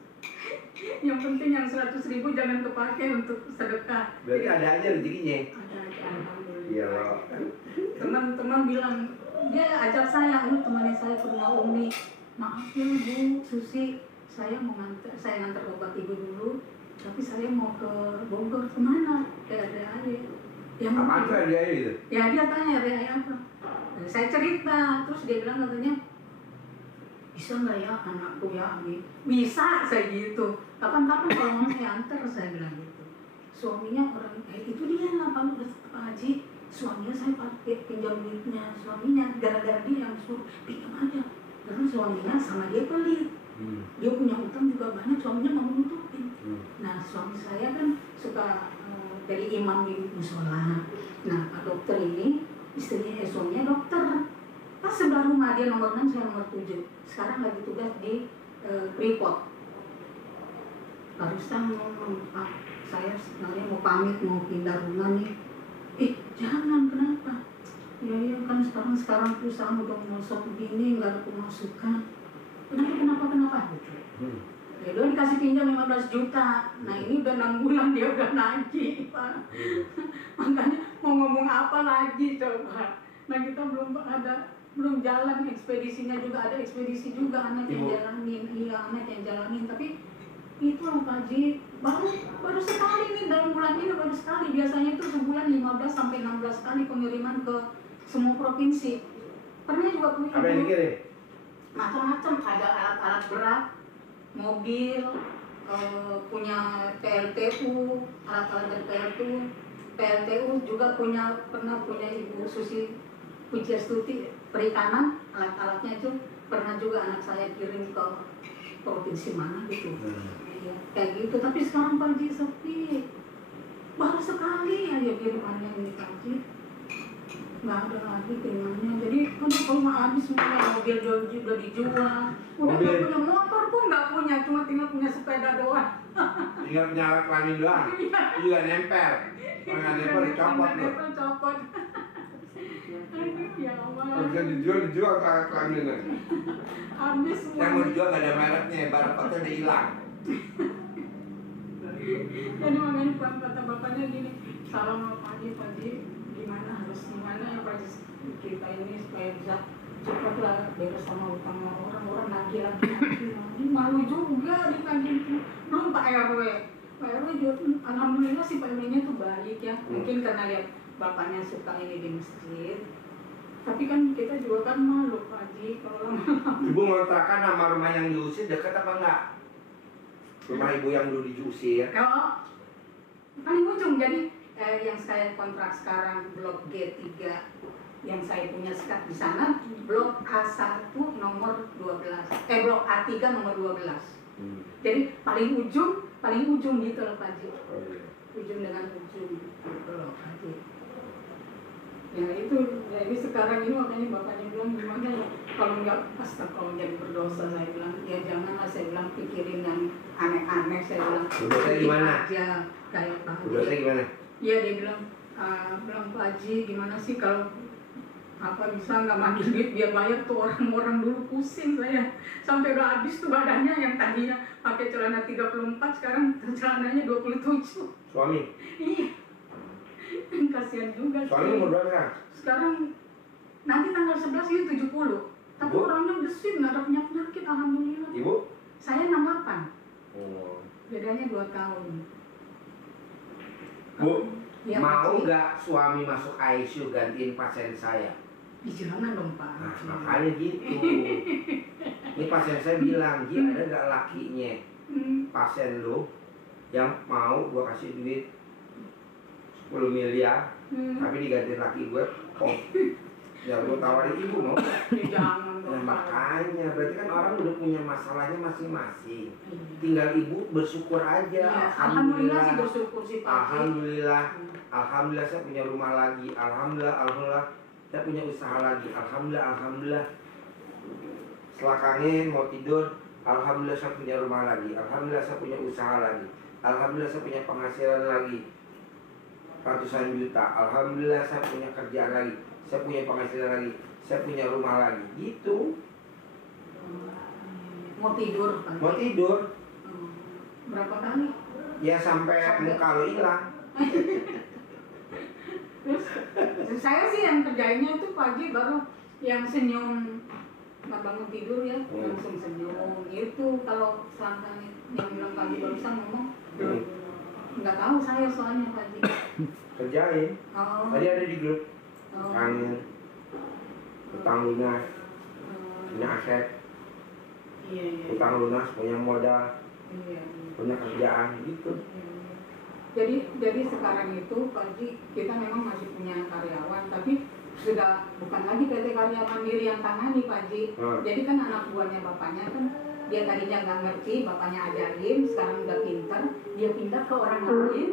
Yang penting yang 100.000 jangan kepake untuk sedekah. Berarti ada aja rezekinya. Ada aja, alhamdulillah. Iya. Teman-teman bilang, dia ajak saya, ini temannya saya ke rumah Umi. Maaf ya Bu Susi, saya ngantar obat ibu dulu. Tapi saya mau ke Bogor, kemana? Ke Ade-Ade. Apa tuh Ade-Ade itu? Ya dia tanya Ade-Ade apa? Nah, saya cerita, terus dia bilang katanya, bisa nggak ya anakku ya Ami? Bisa, saya gitu. Kapan-kapan kalau mau saya antar, saya bilang gitu. Suaminya orang, itu dia lah Pak Haji. Suaminya saya pakai pinjam duitnya, suaminya gara-gara dia yang suruh pinjam aja. Karena suaminya sama dia pelit. Dia punya utang juga banyak, suaminya mau nutupin. Nah suami saya kan suka jadi imam di musola. Nah Pak dokter ini suaminya dokter. Pas sebelah rumah dia nomor 6, saya nomor 7. Sekarang lagi tugas di Freeport. Barusan ngomong, Pak saya sebenarnya mau pamit, mau pindah rumah nih. Jangan, kenapa? Ya kan sekarang perusahaan udah ngosok begini, nggak ada pemasukan. Kenapa gitu. Ya udah dikasih pinjam 15 juta. Nah ini udah 6 bulan dia udah nagih Pak. Makanya mau ngomong apa lagi coba. Nah kita belum jalan ekspedisinya juga, ada ekspedisi juga anak yang jalanin. Iya anak yang jalanin, tapi itu loh Pak Haji, baru sekali nih dalam bulan ini baru sekali. Biasanya itu sebulan 15 sampai 16 kali pengiriman ke semua provinsi. Pernah juga punya apa yang dikirim? Macam-macam, ada alat-alat berat, mobil, punya PLTU, alat-alat dari PLTU juga pernah punya Ibu Susi Pujiastuti perikanan, alat-alatnya itu pernah juga anak saya kirim ke provinsi mana gitu. Ya, kayak gitu, tapi sekarang Pak Haji sepi. Baru sekali aja kirimannya ini Pak Haji. Nggak ada lagi kirimannya. Jadi kan kalau habis semuanya, mobil udah dijual. Udah nggak punya motor pun nggak punya, cuma tinggal punya sepeda doang. Tinggal punya alat kelamin doang. Juga nempel. Kalau nggak nempel dicopot loh. Copot. Aduh ya Allah. Kalau bisa dijual ke alat kelaminnya. Habis semua. Yang mau dijual nggak ada mereknya, barcode-nya udah hilang. Jadi makanya kata bapaknya gini, salam Pak Haji, gimana ya Pak Haji, kita ini supaya bisa cepatlah beres sama utang orang lagi. Malu juga ditagih. Belum Pak RW juga, alhamdulillah si Pak RW-nya tuh baik ya. Mungkin karena lihat bapaknya suka ini di masjid. Tapi kan kita juga kan malu Pak Haji kalau lama-lama. Ibu ngontrakan sama rumah yang diusir dekat apa enggak? Rumah ibu yang dulu diusir. Kalau paling ujung, jadi yang saya kontrak sekarang blok G3 yang saya punya sekat di sana, blok A1 nomor 12, blok A3 nomor 12. Jadi paling ujung gitu loh Pak Haji. Ujung dengan ujung gitu loh Pak Haji. Ya itu, jadi sekarang ini makanya bapaknya bilang gimana ya, kalau nggak kalau jadi berdosa, saya bilang ya janganlah, saya bilang pikirin yang aneh-aneh, saya bilang berdosa gimana aja kayak Pak Haji. Berdosa gimana? Iya dia bilang Pak Haji gimana sih kalau apa bisa nggak manggil duit biar bayar tuh orang-orang dulu, pusing saya sampai udah habis tuh badannya, yang tadinya pakai celana 34 sekarang celananya 27. Suami? Iya. Kasihan juga. Suami umur berapa? Sekarang nanti tanggal 11 ini 70. Tapi Bu? orangnya bersih, nggak ada penyakit, alhamdulillah. Ibu? Saya 68. Oh. Bedanya 2 tahun. Bu, Ya, mau Pak Ji. nggak suami masuk ICU gantiin pasien saya? Ih, jangan dong Pak. Nah, makanya gitu. Ini pasien saya bilang, Ji ada nggak lakinya pasien lu yang mau gua kasih duit 10 miliar, tapi digantiin laki gue, oh, ya gua tawarin ibu mau? Ya, jangan Nah, dong Pak. makanya berarti kan orang udah punya masalahnya masing-masing. Tinggal ibu bersyukur aja. Ya, alhamdulillah sih bersyukur sih Pak Ji. Alhamdulillah, alhamdulillah saya punya rumah lagi. Alhamdulillah saya punya usaha lagi. Alhamdulillah. Setelah kangen mau tidur, alhamdulillah saya punya rumah lagi. Alhamdulillah saya punya usaha lagi. Alhamdulillah saya punya penghasilan lagi ratusan juta. Alhamdulillah saya punya kerjaan lagi. Saya punya penghasilan lagi. Saya punya rumah lagi. Gitu. Mau tidur Pak Ji. Mau tidur, Berapa kali? ya sampai muka lo hilang. Terus saya sih yang kerjainnya itu pagi baru yang senyum, nggak bangun tidur ya langsung senyum itu. Kalau selangkahnya yang bilang pagi barusan ngomong nggak tahu saya soalnya pagi. Kerjain. Oh. Tadi ada di grup. Oh. Kangen, utang lunas, punya aset, Iya. utang lunas, punya modal, Iya. punya kerjaan gitu. Jadi sekarang itu pagi kita memang masih punya karyawan, tapi sudah bukan lagi PT Karya Mandiri yang tangani Pak Ji. Jadi kan anak buahnya bapaknya kan dia tadinya nggak ngerti, bapaknya ajarin, sekarang udah pinter, dia pindah ke orang lain,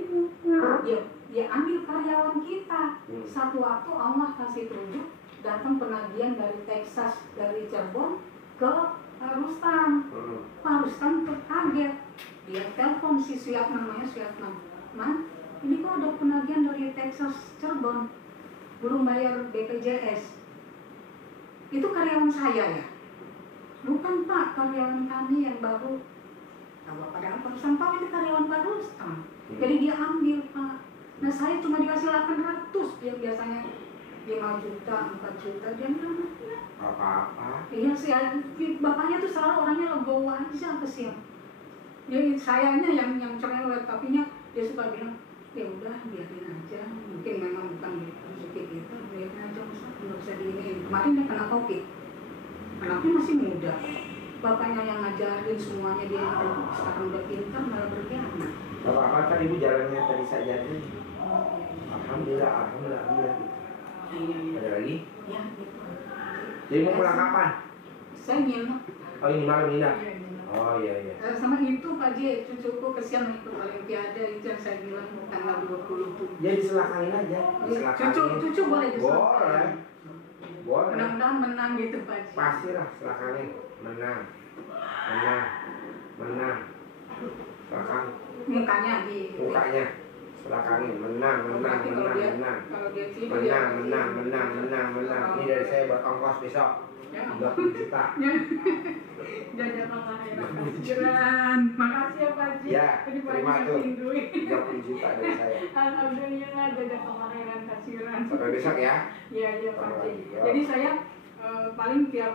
dia ambil karyawan kita. Satu waktu Allah kasih tunjuk, datang penagihan dari Texas, dari Cirebon ke Rustam. Pak Rustam terkaget, dia telepon si Siap, namanya Siap Man, ini kok ada penagihan dari Texas Cirebon, belum bayar BPJS. Itu karyawan saya ya? Bukan Pak, karyawan kami yang baru. Tahu pada apa Rustam? Pak, ini karyawan Pak Rustam. Jadi dia ambil Pak. Nah saya cuma dikasih 800, dia biasanya 5 juta, 4 juta, dia bilang ya. Apa-apa. Iya sih, bapaknya tuh selalu orangnya legowo aja, kesian. Jadi sayanya yang cerewet, tapi dia suka bilang, ya udah biarin aja, mungkin memang bukan rezeki kita, biarin aja, nggak usah diinin. Kemarin dia kena COVID, anaknya masih muda, bapaknya yang ngajarin semuanya, dia sekarang udah pintar, malah berkhianat. Apa-apa kan ibu jalannya tadi saja nih. Alhamdulillah. Iya. Ada lagi? Ya, gitu. Jadi mau pulang kapan? Saya nginep. Oh ini malam Nina. Iya, nginep. Oh iya. Sama itu Pak J, cucuku kesian ikut Olimpiade, itu yang saya bilang tanggal 20 Jadi selakain aja. Cucu boleh justru. Boleh. Mudah-mudahan menang gitu Pak J. Pastilah selakain. Menang. Selakain. Mukanya di Mukanya. Selakain. Menang. Kalau dia tidur Menang. Ini dari saya buat ongkos besok. Ya. 30 juta. Jajan kelahiran kasiran. Makasih ya Pak Ji. Ya, Ini Pak terima Ji tuh. ngasih duit. 30 juta dari saya. Alhamdulillah jajan kelahiran kasiran. Sampai besok ya. Iya Pak Ji. Ya. Jadi saya paling tiap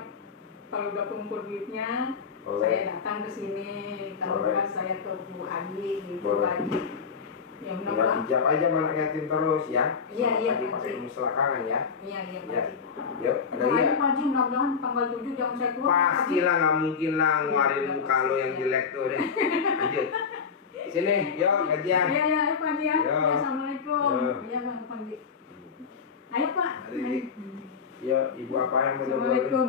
kalau udah kumpul duitnya, saya datang ke sini. Kalau enggak saya ke Bu Adi gitu lagi. Ya Tinggal hijab aja anak yatim terus ya. Iya, Tadi pakai ilmu selakangan ya. Iya Pak Ya. Ji. Yuk, ada Doain ya. Pak Ji, mudah-mudahan tanggal 7 jam saya keluar. Pastilah nggak mungkin lah ngeluarin muka lo yang jelek tuh deh. Lanjut. Sini, yuk gajian. Iya, ayo Pak Ji ya. Yo. Assalamualaikum. Yo. Iya Pak Ji. Ayo Pak. Yuk, ibu apa yang mau Assalamualaikum.